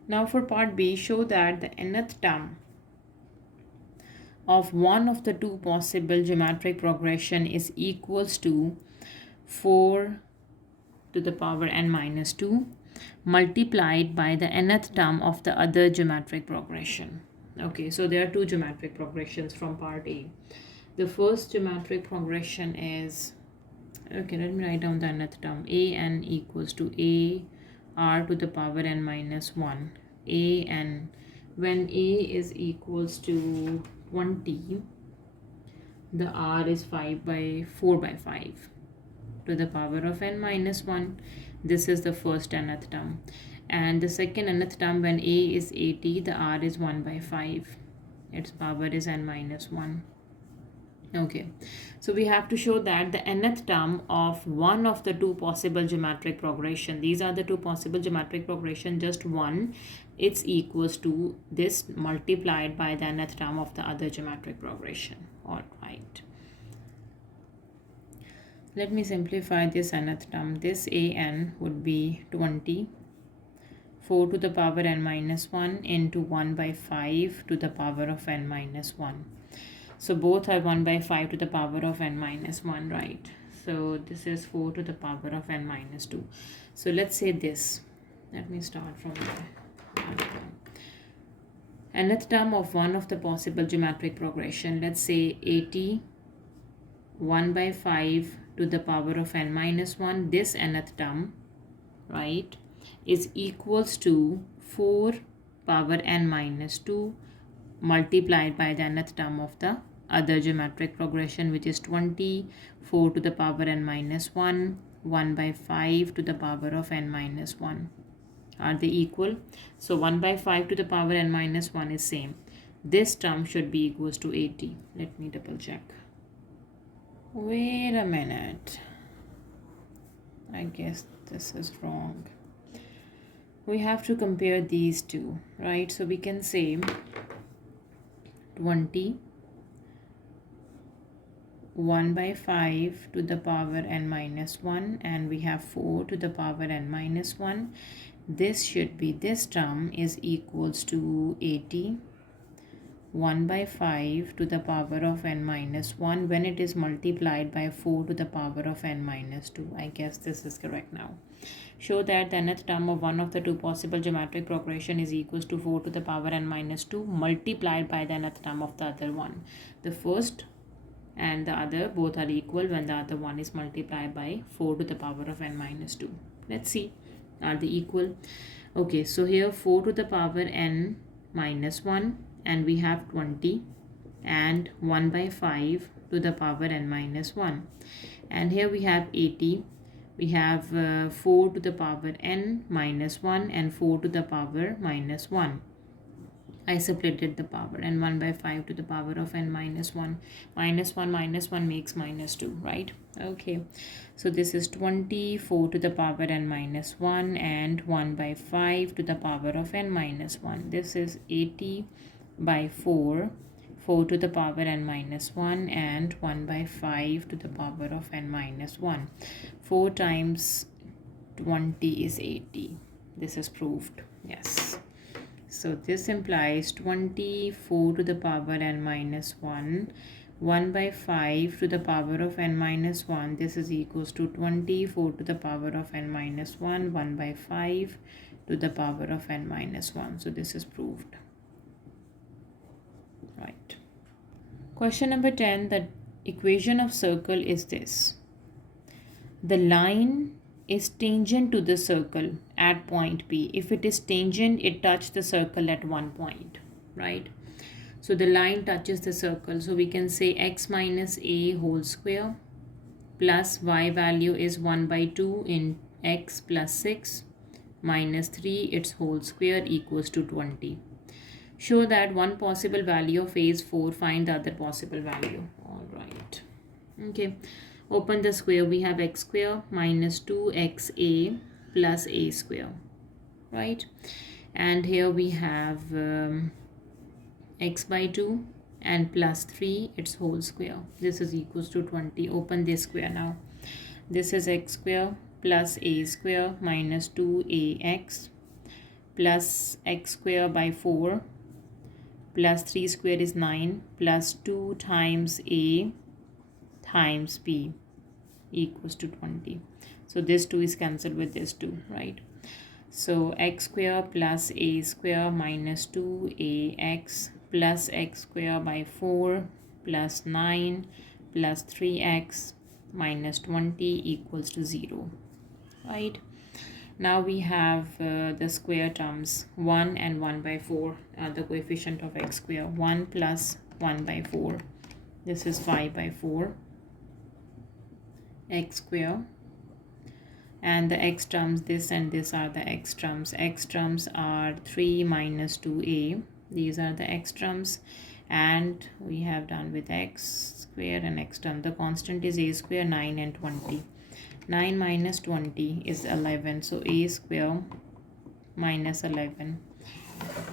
Now for part B, show that the nth term of one of the two possible geometric progression is equals to 4 to the power n minus 2 multiplied by the nth term of the other geometric progression. Okay, so there are two geometric progressions from part A. The first geometric progression is, okay, let me write down the nth term. A n equals to a r to the power n minus 1. A n, when a is equals to 20, the r is 5 by 4 by 5 to the power of n minus 1. This is the first nth term. And the second nth term, when a is 80, the r is 1 by 5. Its power is n minus 1. Okay, so we have to show that the nth term of one of the two possible geometric progression, these are the two possible geometric progression, just one, it's equals to this multiplied by the nth term of the other geometric progression. All right, let me simplify this nth term. This an would be 20, 4 to the power n minus 1 into 1 by 5 to the power of n minus 1. So both are 1 by 5 to the power of n minus 1, right? So this is 4 to the power of n minus 2. So let's say this. Let me start from there. nth term of one of the possible geometric progression. Let's say 80 1 by 5 to the power of n minus 1. This nth term, right, is equals to 4 power n minus 2 multiplied by the nth term of the other geometric progression, which is 20 4 to the power n minus 1 1 by 5 to the power of n minus 1. Are they equal? So 1 by 5 to the power n minus 1 is same. This term should be equals to 80. Let me double check. Wait a minute. I guess this is wrong. We have to compare these two, right? So we can say 20 1 by 5 to the power n minus 1, and we have 4 to the power n minus 1. This should be, this term is equals to 80 1 by 5 to the power of n minus 1 when it is multiplied by 4 to the power of n minus 2. I guess this is correct now. Show that the nth term of one of the two possible geometric progression is equals to 4 to the power n minus 2 multiplied by the nth term of the other one. The first and the other both are equal when the other one is multiplied by 4 to the power of n minus 2. Let's see, are they equal? Okay, so here 4 to the power n minus 1, and we have 20, and 1 by 5 to the power n minus 1, and here we have 80. We have 4 to the power n minus 1 and 4 to the power minus 1. I separated the power, and 1 by 5 to the power of n minus 1. Minus 1 makes minus 2, right? Okay, so this is 24 to the power n minus 1 and 1 by 5 to the power of n minus 1. This is 80 by 4, 4 to the power n minus 1 and 1 by 5 to the power of n minus 1. 4 times 20 is 80. This is proved. Yes. So this implies 24 to the power n minus 1, 1 by 5 to the power of n minus 1. This is equals to 24 to the power of n minus 1, 1 by 5 to the power of n minus 1. So this is proved. Right. Question number 10. The equation of circle is this. The line is tangent to the circle at point P. If it is tangent, it touches the circle at one point, right? So the line touches the circle. So we can say x minus a whole square plus y value is 1 by 2 in x plus 6 minus 3 its whole square equals to 20. Show that one possible value of a is 4. Find the other possible value. All right. Okay. Open the square. We have x square minus 2xa plus a square, right? And here we have x by 2 and plus 3 its whole square. This is equals to 20. Open this square now. This is x square plus a square minus 2ax plus x square by 4 plus 3 square is 9 plus 2 times a times b equals to 20. So this 2 is cancelled with this 2, right? So x square plus a square minus 2ax plus x square by 4 plus 9 plus 3x minus 20 equals to 0, right? Now we have the square terms 1 and 1 by 4, the coefficient of x square. 1 plus 1 by 4. This is 5 by 4 x square, and the x terms, this and this are the x terms. X terms are 3 minus 2a. These are the x terms, and we have done with x square and x term. The constant is a square, 9 and 20. 9 minus 20 is 11. So a square minus 11.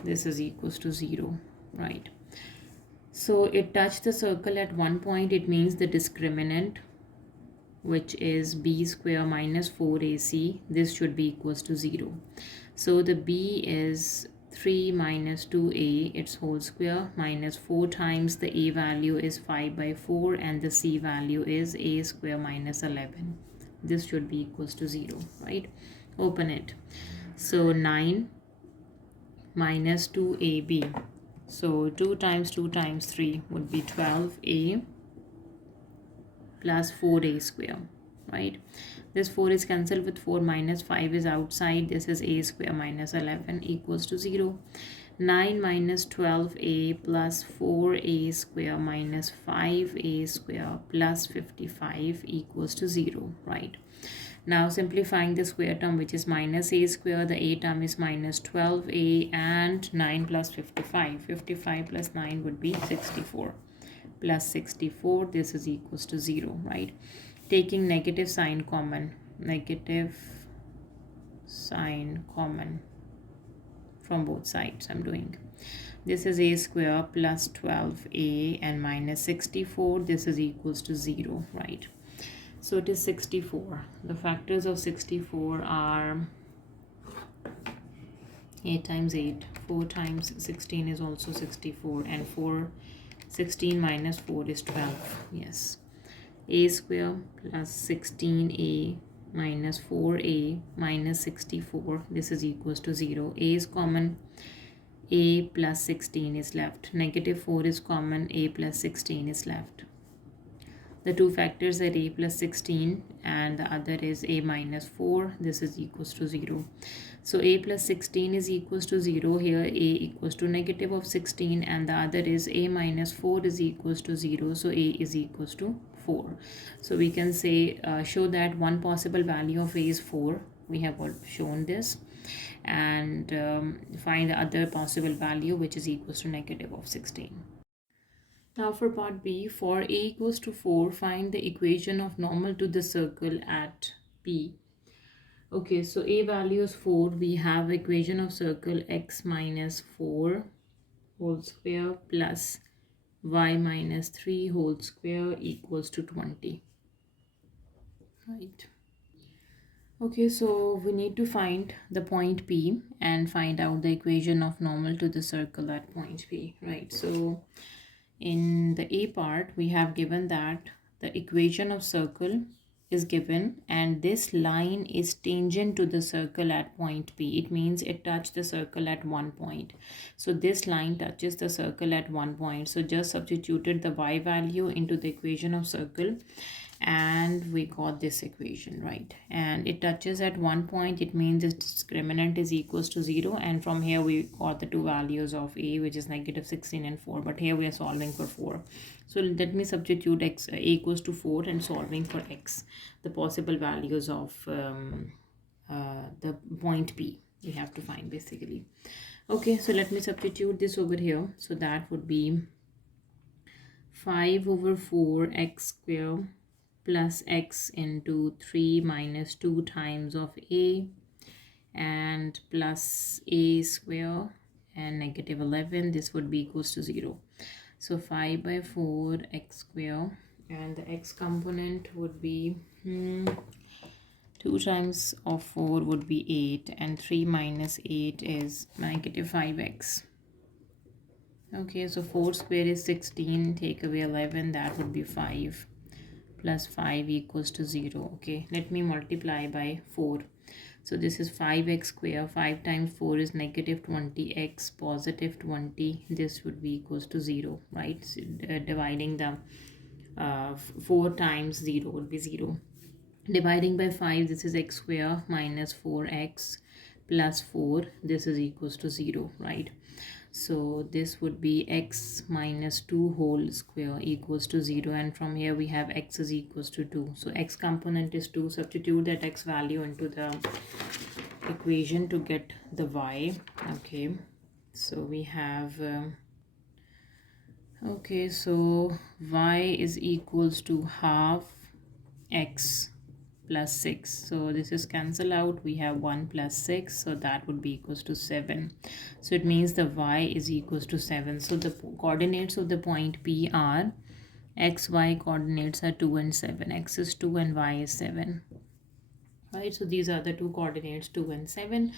This is equals to 0, right? So it touched the circle at one point. It means the discriminant, which is b square minus 4ac, this should be equals to 0. So the b is 3 minus 2a its whole square minus 4 times the a value is 5 by 4 and the c value is a square minus 11. This should be equals to 0, right? Open it. So 9 minus 2ab So 2 times 2 times 3 would be 12a plus 4a square, right? This 4 is cancelled with 4, minus 5 is outside. This is a square minus 11 equals to 0. 9 minus 12a plus 4a square minus 5a square plus 55 equals to 0, right? Now simplifying the square term, which is minus a square, the a term is minus 12a, and 9 plus 55. 55 plus 9 would be 64. Plus 64, this is equals to 0, right? Taking negative sign common from both sides. I'm doing, this is a square plus 12a and minus 64, this is equals to 0, right? So it is 64. The factors of 64 are 8 times 8, 4 times 16 is also 64, and 16 minus 4 is 12. Yes, a square plus 16a minus 4a minus 64, this is equals to 0. A is common, a plus 16 is left. Negative 4 is common, a plus 16 is left. The two factors are a plus 16 and the other is a minus 4. This is equals to 0. So a plus 16 is equals to 0. Here a equals to negative of 16 and the other is a minus 4 is equals to 0. So a is equals to 4. So we can say show that one possible value of a is 4. We have shown this, and find the other possible value which is equals to negative of 16. Now for part B, for a equals to 4, find the equation of normal to the circle at P. Okay, so a value is 4. We have equation of circle x minus 4 whole square plus y minus 3 whole square equals to 20. Right. Okay, so we need to find the point P and find out the equation of normal to the circle at point P. Right. So in the A part, we have given that the equation of circle is given and this line is tangent to the circle at point P. It means it touched the circle at one point. So this line touches the circle at one point. So just substituted the y value into the equation of circle and we got this equation, right? And it touches at one point, it means its discriminant is equals to 0, and from here we got the two values of a, which is negative 16 and 4, but here we are solving for 4. So let me substitute x, a equals to 4, and solving for x, the possible values of the point P we have to find basically. Okay, so let me substitute this over here. So that would be 5 over 4 x square plus x into 3 minus 2 times of a and plus a square and negative 11. This would be equals to 0. So 5 by 4 x square, and the x component would be 2 times of 4 would be 8, and 3 minus 8 is negative 5x. Okay, so 4 square is 16, take away 11, that would be 5, plus 5 equals to 0. Okay, let me multiply by 4. So this is 5x square. 5 times 4 is negative 20x, positive 20. This would be equals to 0, right? So, dividing the 4 times 0 would be 0. Dividing by 5, this is x square minus 4x plus 4. This is equals to 0, right? So this would be x minus 2 whole square equals to 0, and from here we have x is equals to 2. So x component is 2. Substitute that x value into the equation to get the y. Okay, so we have okay, so y is equals to half x plus 6. So this is cancel out. We have 1 plus 6, so that would be equals to 7. So it means the y is equals to 7. So the coordinates of the point P are x, y coordinates are 2 and 7. X is 2 and y is 7. right? So these are the two coordinates, 2 and 7.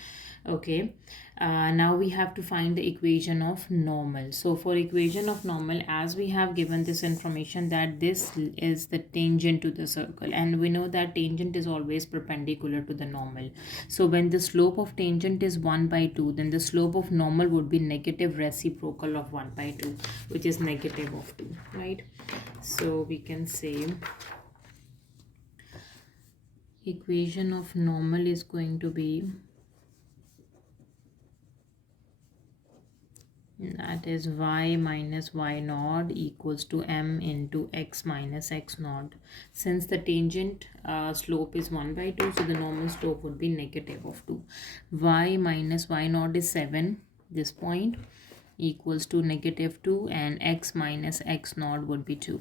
Okay, now we have to find the equation of normal. So for equation of normal, as we have given this information that this is the tangent to the circle, and we know that tangent is always perpendicular to the normal. So when the slope of tangent is 1 by 2, then the slope of normal would be negative reciprocal of 1 by 2, which is negative of 2, right? So we can say equation of normal is going to be, that is y minus y naught equals to m into x minus x naught. Since the tangent slope is 1 by 2, so the normal slope would be negative of 2. Y minus y naught is 7, this point, equals to negative 2, and x minus x naught would be 2.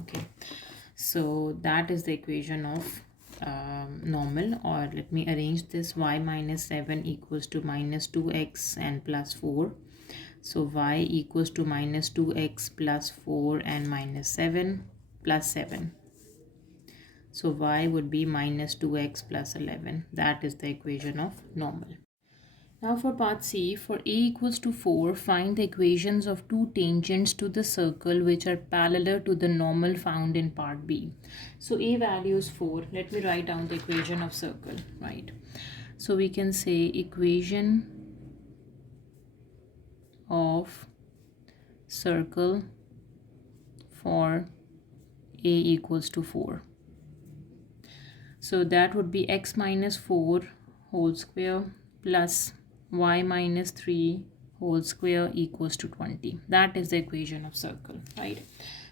Okay, so that is the equation of normal. Or let me arrange this. Y minus 7 equals to minus 2x and plus 4. So y equals to minus 2x plus 4 and minus 7 plus 7. So y would be minus 2x plus 11. That is the equation of normal. Now for part C, for a equals to 4, find the equations of two tangents to the circle which are parallel to the normal found in part B. So a value is 4. Let me write down the equation of circle, right? So we can say equation of circle for a equals to 4. So that would be x minus 4 whole square plus y minus 3 whole square equals to 20. That is the equation of circle, right?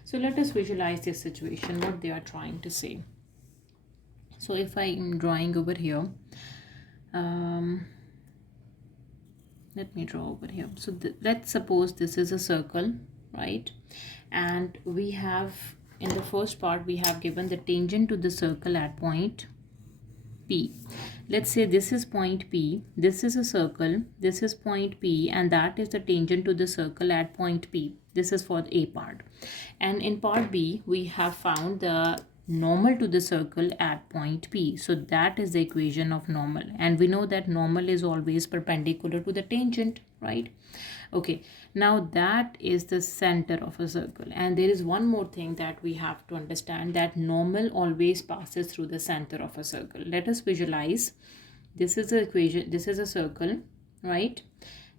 So let us visualize this situation, what they are trying to say. So if I am drawing over here, let me draw over here. So let's suppose this is a circle, right? And we have, in the first part, we have given the tangent to the circle at point P. Let's say this is point P, this is a circle, this is point P, and that is the tangent to the circle at point P. This is for the A part. And in part B, we have found the normal to the circle at point P. So that is the equation of normal. And we know that normal is always perpendicular to the tangent, right? Okay, now that is the center of a circle. And there is one more thing that we have to understand, that normal always passes through the center of a circle. Let us visualize. This is the equation, this is a circle, right?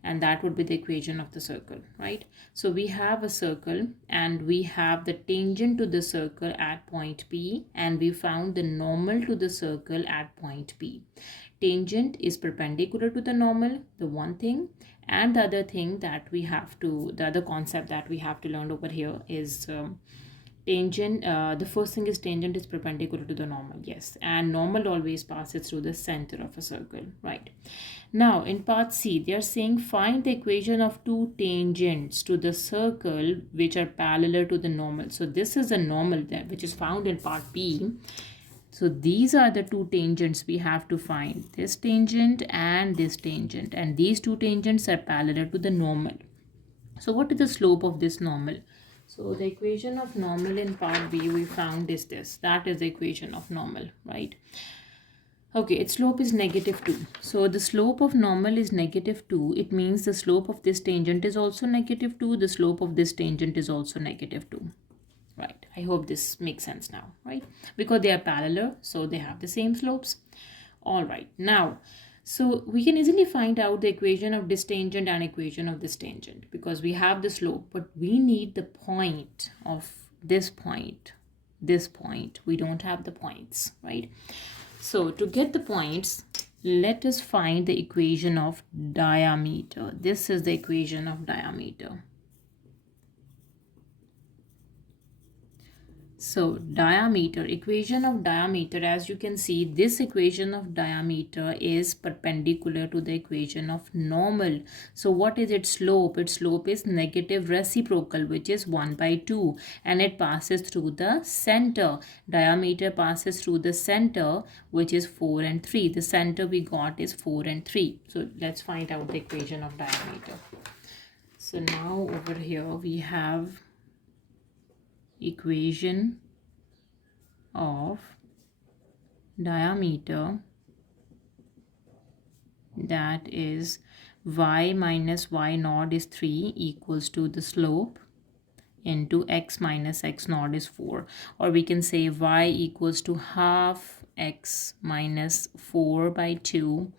And that would be the equation of the circle, right? So we have a circle and we have the tangent to the circle at point P, and we found the normal to the circle at point P. Tangent is perpendicular to the normal, the one thing, and the other thing that we have to, the other concept that we have to learn over here is tangent. The first thing is tangent is perpendicular to the normal, yes, and normal always passes through the center of a circle, right? Now in part C, they are saying find the equation of two tangents to the circle which are parallel to the normal. So this is a normal there which is found in part B. So these are the two tangents we have to find, this tangent and this tangent, and these two tangents are parallel to the normal. So what is the slope of this normal? So the equation of normal in part B we found is this. That is the equation of normal, right? Okay, its slope is negative 2. So the slope of normal is negative 2. It means the slope of this tangent is also negative 2. The slope of this tangent is also negative 2. Right, I hope this makes sense now, right? Because they are parallel, so they have the same slopes. All right, now, so we can easily find out the equation of this tangent and equation of this tangent because we have the slope, but we need the point of this point, this point. We don't have the points, right? So to get the points, let us find the equation of diameter. This is the equation of diameter. So diameter, equation of diameter, as you can see, this equation of diameter is perpendicular to the equation of normal. So what is its slope? Its slope is negative reciprocal, which is 1 by 2, and it passes through the center. Diameter passes through the center, which is 4 and 3. The center we got is 4 and 3. So let's find out the equation of diameter. So now over here we have equation of diameter, that is y minus y naught is 3 equals to the slope into x minus x naught is 4, or we can say y equals to half x minus 4 by 2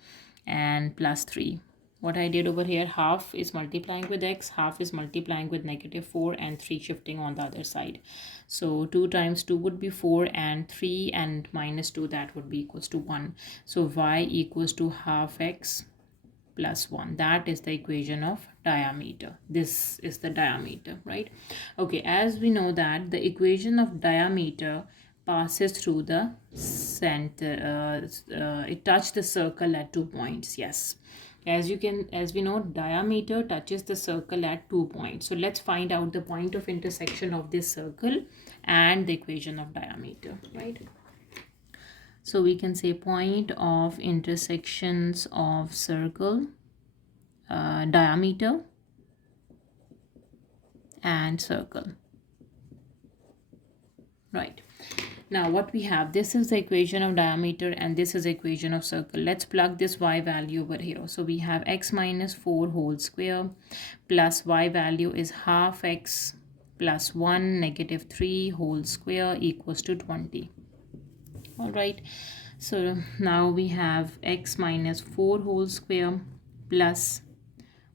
and plus 3. What I did over here, half is multiplying with x, half is multiplying with negative 4, and 3 shifting on the other side. So 2 times 2 would be 4, and 3 and minus 2, that would be equals to 1. So y equals to half x plus 1. That is the equation of diameter. This is the diameter, right? Okay, as we know that the equation of diameter passes through the center, it touched the circle at 2 points. Yes, as we know, diameter touches the circle at 2 points. So let's find out the point of intersection of this circle and the equation of diameter, right? So we can say point of intersections of circle, diameter and circle, right? Now what we have, this is the equation of diameter and this is the equation of circle. Let's plug this y value over here. So we have x minus 4 whole square plus y value is half x plus 1 negative 3 whole square equals to 20. All right, so now we have x minus 4 whole square plus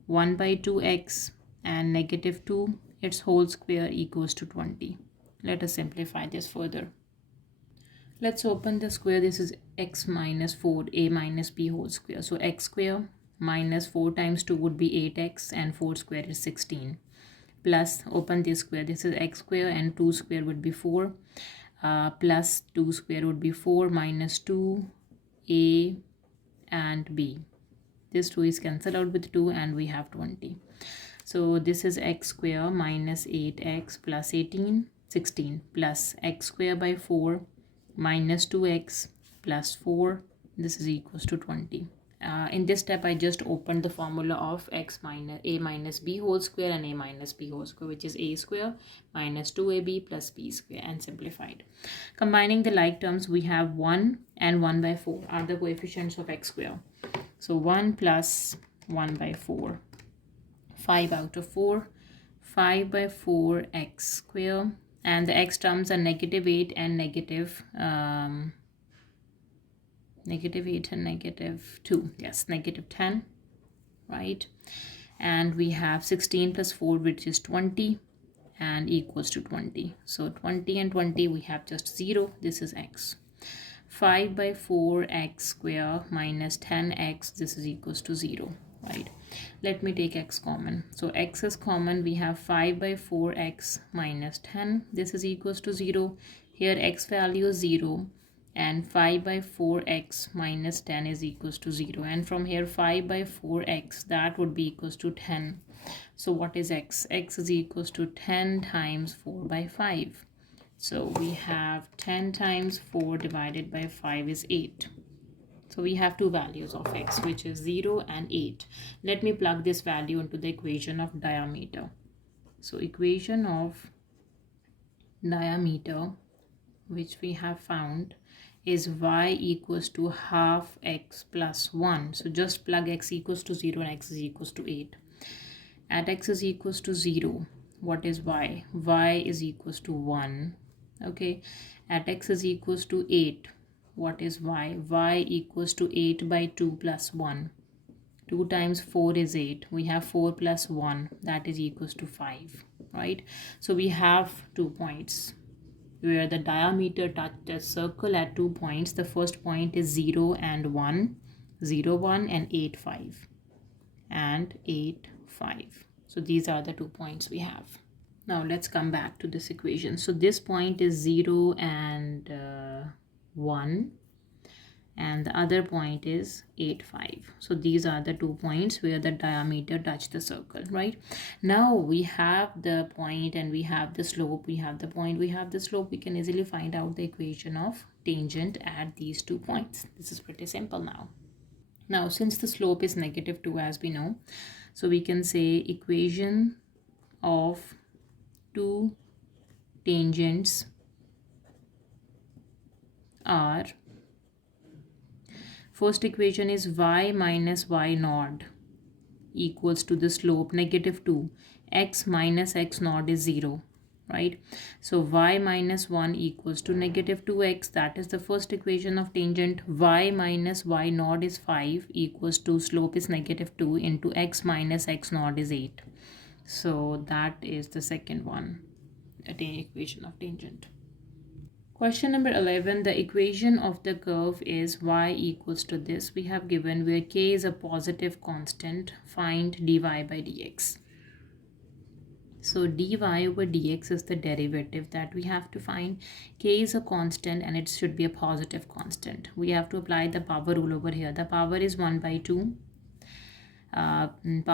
1 by 2x and negative 2 its whole square equals to 20. Let us simplify this further. Let's open the square. This is x minus 4 a minus b whole square. So x square minus 4 times 2 would be 8x and 4 square is 16. Plus, open this square. This is x square and 2 square would be 4. Plus 2 square would be 4 minus 2 a and b. This 2 is cancelled out with 2 and we have 20. So this is x square minus 8x plus 16 plus x square by 4 minus 2x plus 4. This is equals to 20. In this step, I just opened the formula of x minus a minus b whole square and a minus b whole square, which is a square minus 2ab plus b square, and simplified. Combining the like terms, we have 1 and 1 by 4 are the coefficients of x square. So 1 plus 1 by 4, 5 out of 4, 5 by 4 x square, and the x terms are negative 8 and negative 8 and negative 2. Yes, negative 10, right? And we have 16 plus 4, which is 20, and equals to 20. So 20 and 20, we have just 0. This is x. 5 by 4 x square minus 10x, this is equals to 0, right? Let me take x common. So x is common. We have 5 by 4x minus 10. This is equals to 0. Here x value is 0. And 5 by 4x minus 10 is equals to 0. And from here 5 by 4x, that would be equals to 10. So what is x? X is equals to 10 times 4 by 5. So we have 10 times 4 divided by 5 is 8. So we have two values of x, which is 0 and 8. Let me plug this value into the equation of diameter. So equation of diameter, which we have found, is y equals to half x plus 1. So just plug x equals to 0 and x is equals to 8. At x is equals to 0, what is y? Y is equals to 1. Okay. At x is equals to 8, what is y? Y equals to 8 by 2 plus 1. 2 times 4 is 8. We have 4 plus 1, that is equals to 5, right? So we have 2 points where the diameter touched a circle at 2 points. The first point is 0 and 1, 0, 1 and 8, 5 and 8, 5. So these are the 2 points we have. Now let's come back to this equation. So this point is 0 and 1 and the other point is 8, 5. So these are the 2 points where the diameter touched the circle, right? Now we have the point and we have the slope. We have the point, we have the slope. We can easily find out the equation of tangent at these 2 points. This is pretty simple now. Now since the slope is negative 2, as we know, so we can say equation of 2 tangents are First equation is y minus y naught equals to the slope -2. X minus x naught is 0, right? So y minus 1 equals to -2x. That is the first equation of tangent. Y minus y naught is 5 equals to slope is -2 into x minus x naught is 8. So that is the second one, the equation of tangent. Question number 11, the equation of the curve is y equals to this. We have given where k is a positive constant, find dy by dx. So dy over dx is the derivative that we have to find. K is a constant and it should be a positive constant. We have to apply the power rule over here. The power is 1 by 2.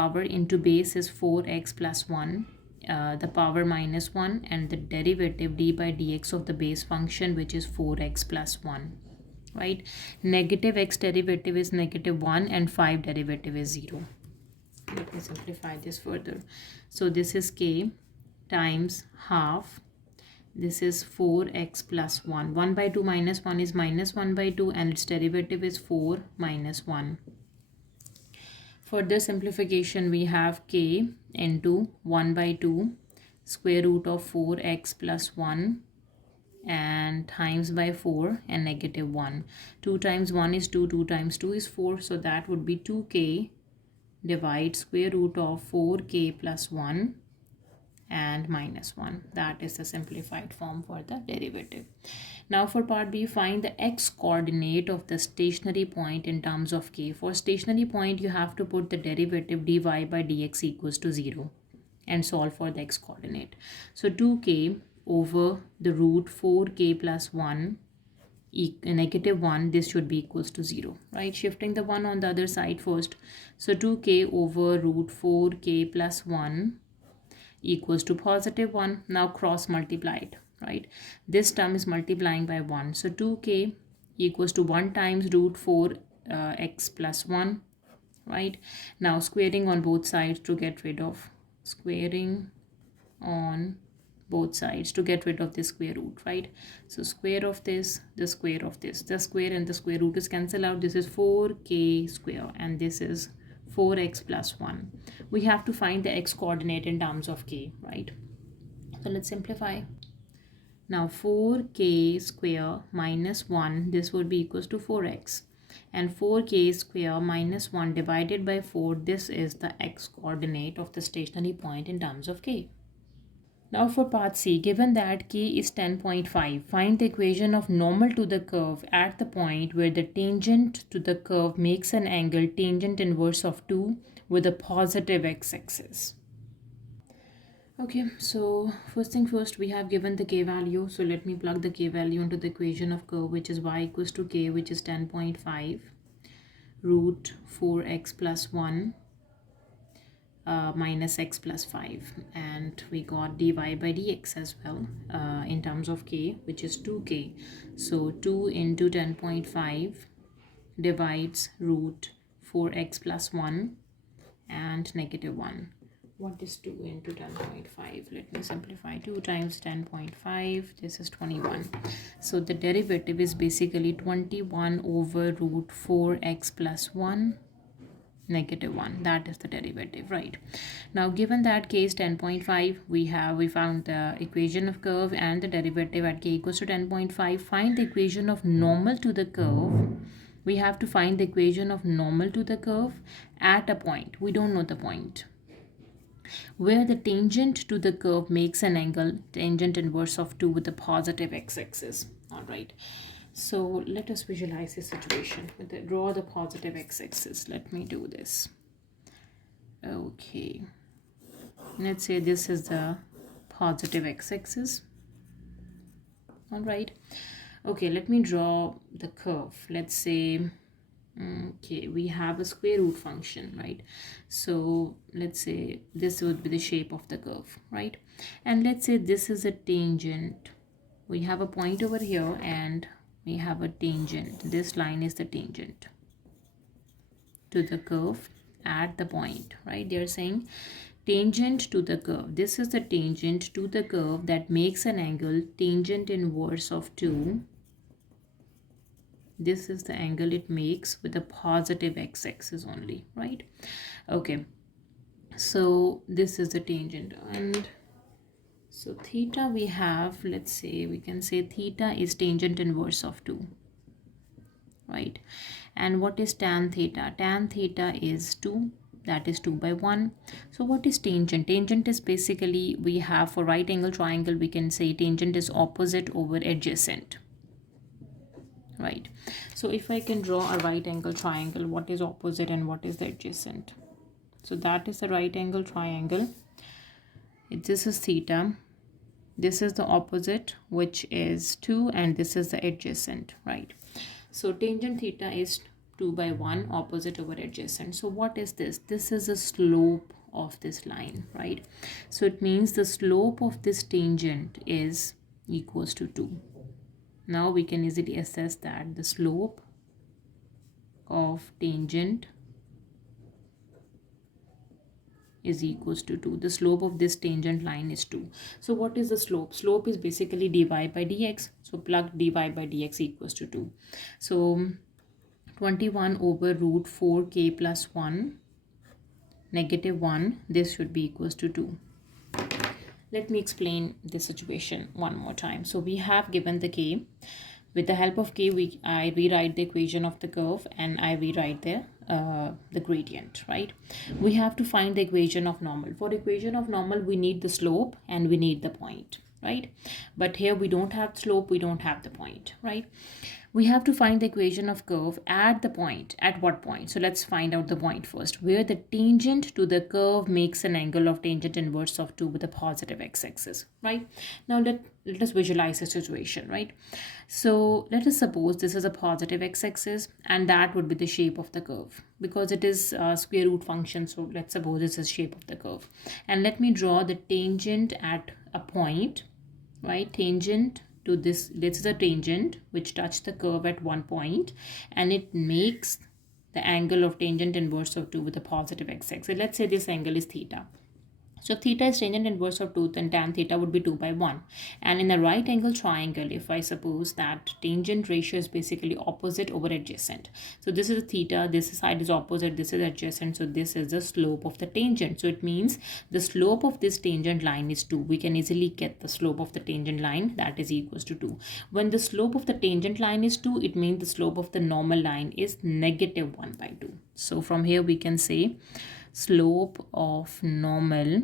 Power into base is 4x plus 1. The power minus 1, and the derivative d by dx of the base function, which is 4x plus 1, right? Negative x derivative is -1 and 5 derivative is 0. Let me simplify this further. So this is k times half. This is 4x plus 1. 1 by 2 minus 1 is -1 by 2, and its derivative is 4 minus 1. Further simplification, we have k into 1 by 2 square root of 4x plus 1 and times by 4 and -1. 2 times 1 is 2, 2 times 2 is 4. So that would be 2k divide square root of 4k plus 1 and -1. That is the simplified form for the derivative. Now for part B, find the x coordinate of the stationary point in terms of k. For stationary point, you have to put the derivative dy by dx equals to 0 and solve for the x coordinate. So 2k over the root 4k plus 1 -1, this should be equals to 0, right? Shifting the 1 on the other side first. So 2k over root 4k plus 1 equals to +1. Now cross multiply it, right? This term is multiplying by 1. So 2k equals to 1 times root 4 x plus 1, right? Now squaring on both sides to get rid of, squaring on both sides to get rid of the square root, right? So square of this, the square of this, the square and the square root is cancelled out. This is 4k square and this is 4x plus 1. We have to find the x coordinate in terms of k, right? So let's simplify. Now 4k square minus 1, this would be equals to 4x. And 4k square minus 1 divided by 4, this is the x coordinate of the stationary point in terms of k. Now for part C, given that k is 10.5, find the equation of normal to the curve at the point where the tangent to the curve makes an angle tangent inverse of 2 with a positive x-axis. Okay, so first thing first, we have given the k value. So let me plug the k value into the equation of curve, which is y equals to k, which is 10.5 root 4x plus 1 minus x plus 5, and we got dy by dx as well in terms of k, which is 2k. So 2 into 10.5 divides root 4x plus 1 and -1. What is 2 into 10.5? Let me simplify. 2 times 10.5, this is 21. So the derivative is basically 21 over root 4x plus 1 -1. That is the derivative, right? Now given that k is 10.5, we found the equation of curve and the derivative at k equals to 10.5. Find the equation of normal to the curve. We have to find the equation of normal to the curve at a point. We don't know the point where the tangent to the curve makes an angle tangent inverse of 2 with the positive x-axis. All right, so let us visualize this situation. Draw the positive x-axis. Let me do this. Okay, let's say this is the positive x-axis. All right, okay, let me draw the curve. Let's say, okay, we have a square root function, right? So let's say this would be the shape of the curve, right? And let's say this is a tangent. We have a point over here and we have a tangent. This line is the tangent to the curve at the point, right? They're saying tangent to the curve. This is the tangent to the curve that makes an angle tangent inverse of 2 This is the angle it makes with the positive x-axis only, right? Okay, so this is the tangent. And so theta we have, let's say we can say theta is tangent inverse of 2, right? And what is tan theta? Tan theta is 2, that is 2 by 1. So what is tangent? Tangent is basically, we have for right angle triangle, we can say tangent is opposite over adjacent, right? So if I can draw a right angle triangle, what is opposite and what is the adjacent? So that is the right angle triangle. This is theta, this is the opposite, which is 2, and this is the adjacent, right? So tangent theta is 2 by 1, opposite over adjacent. So what is this? This is the slope of this line, right? So it means the slope of this tangent is equals to 2. Now we can easily assess that the slope of tangent is equals to 2. The slope of this tangent line is 2. So what is the slope? Slope is basically dy by dx. So plug dy by dx equals to 2. So 21 over root 4k plus 1 negative 1, this should be equals to 2. Let me explain this situation one more time. So we have given the k. With the help of k, I rewrite the equation of the curve and I rewrite the gradient, right? We have to find the equation of normal. For equation of normal, we need the slope and we need the point, right? But here we don't have slope, we don't have the point, right? We have to find the equation of curve at the point. At what point? So let's find out the point first. Where the tangent to the curve makes an angle of tangent inverse of 2 with a positive x-axis, right? Now let us visualize the situation, right? So let us suppose this is a positive x-axis and that would be the shape of the curve because it is a square root function. So let's suppose this is shape of the curve. And let me draw the tangent at a point, right? Tangent to this is the tangent which touch the curve at one point and it makes the angle of tangent inverse of 2 with a positive x-axis. So let's say this angle is theta. So theta is tangent inverse of 2, then tan theta would be 2 by 1. And in a right angle triangle, if I suppose that tangent ratio is basically opposite over adjacent. So this is theta, this side is opposite, this is adjacent. So this is the slope of the tangent. So it means the slope of this tangent line is 2. We can easily get the slope of the tangent line, that is equals to 2. When the slope of the tangent line is 2, it means the slope of the normal line is negative 1 by 2. So from here we can say slope of normal,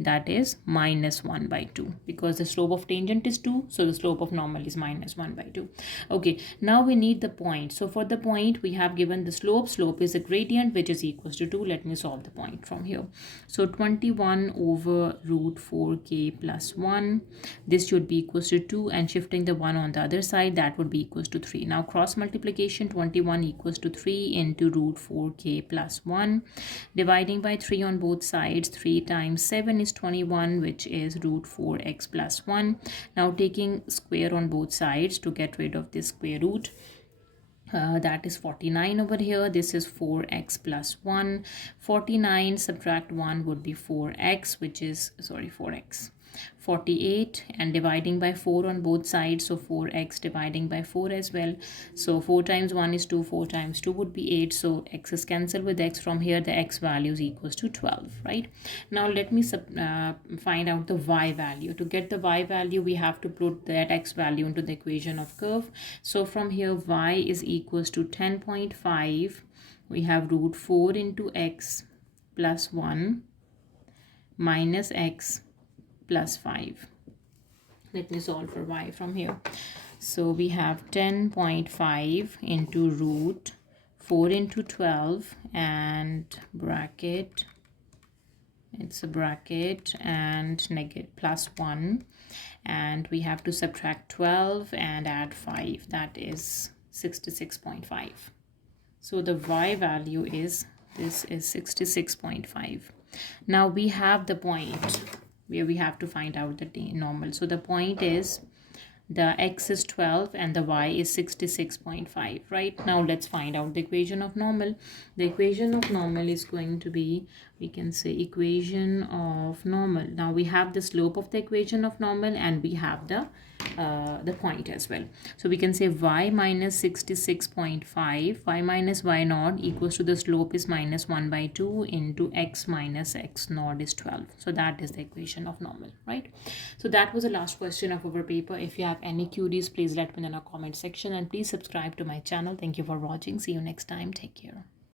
that is minus 1 by 2 because the slope of tangent is 2, so the slope of normal is minus 1 by 2. Okay, now we need the point. So for the point we have given the slope is a gradient which is equals to 2. Let me solve the point from here. So 21 over root 4k plus 1, this should be equals to 2, and shifting the 1 on the other side, that would be equals to 3. Now cross multiplication, 21 equals to 3 into root 4k plus 1, dividing by 3 on both sides. 3 times 7 is 21, which is root 4x plus 1. Now taking square on both sides to get rid of this square root. That is 49 over here. This is 4x plus 1. 49 subtract 1 would be 4x, which is, 4x. 48, and dividing by 4 on both sides, so 4x dividing by 4 as well. So 4 times 1 is 2, 4 times 2 would be 8, so x is cancelled with x. From here the x value is equals to 12, right? Now let me find out the y value. To get the y value, we have to put that x value into the equation of curve. So from here y is equals to 10.5. we have root 4 into x plus 1 minus x plus 5. Let me solve for y from here. So we have 10.5 into root 4 into 12 and bracket, it's a bracket and negative plus 1, and we have to subtract 12 and add 5, that is 66.5. So the y value is, this is 66.5. Now we have the point where we have to find out the normal. So the point is the x is 12 and the y is 66.5, right? Now let's find out the equation of normal. The equation of normal is going to be, we can say equation of normal. Now we have the slope of the equation of normal and we have the point as well. So we can say y minus 66.5, y minus y naught equals to the slope is minus 1 by 2 into x minus x naught is 12. So that is the equation of normal, right? So that was the last question of our paper. If you have any queries, please let me know in the comment section and please subscribe to my channel. Thank you for watching. See you next time. Take care.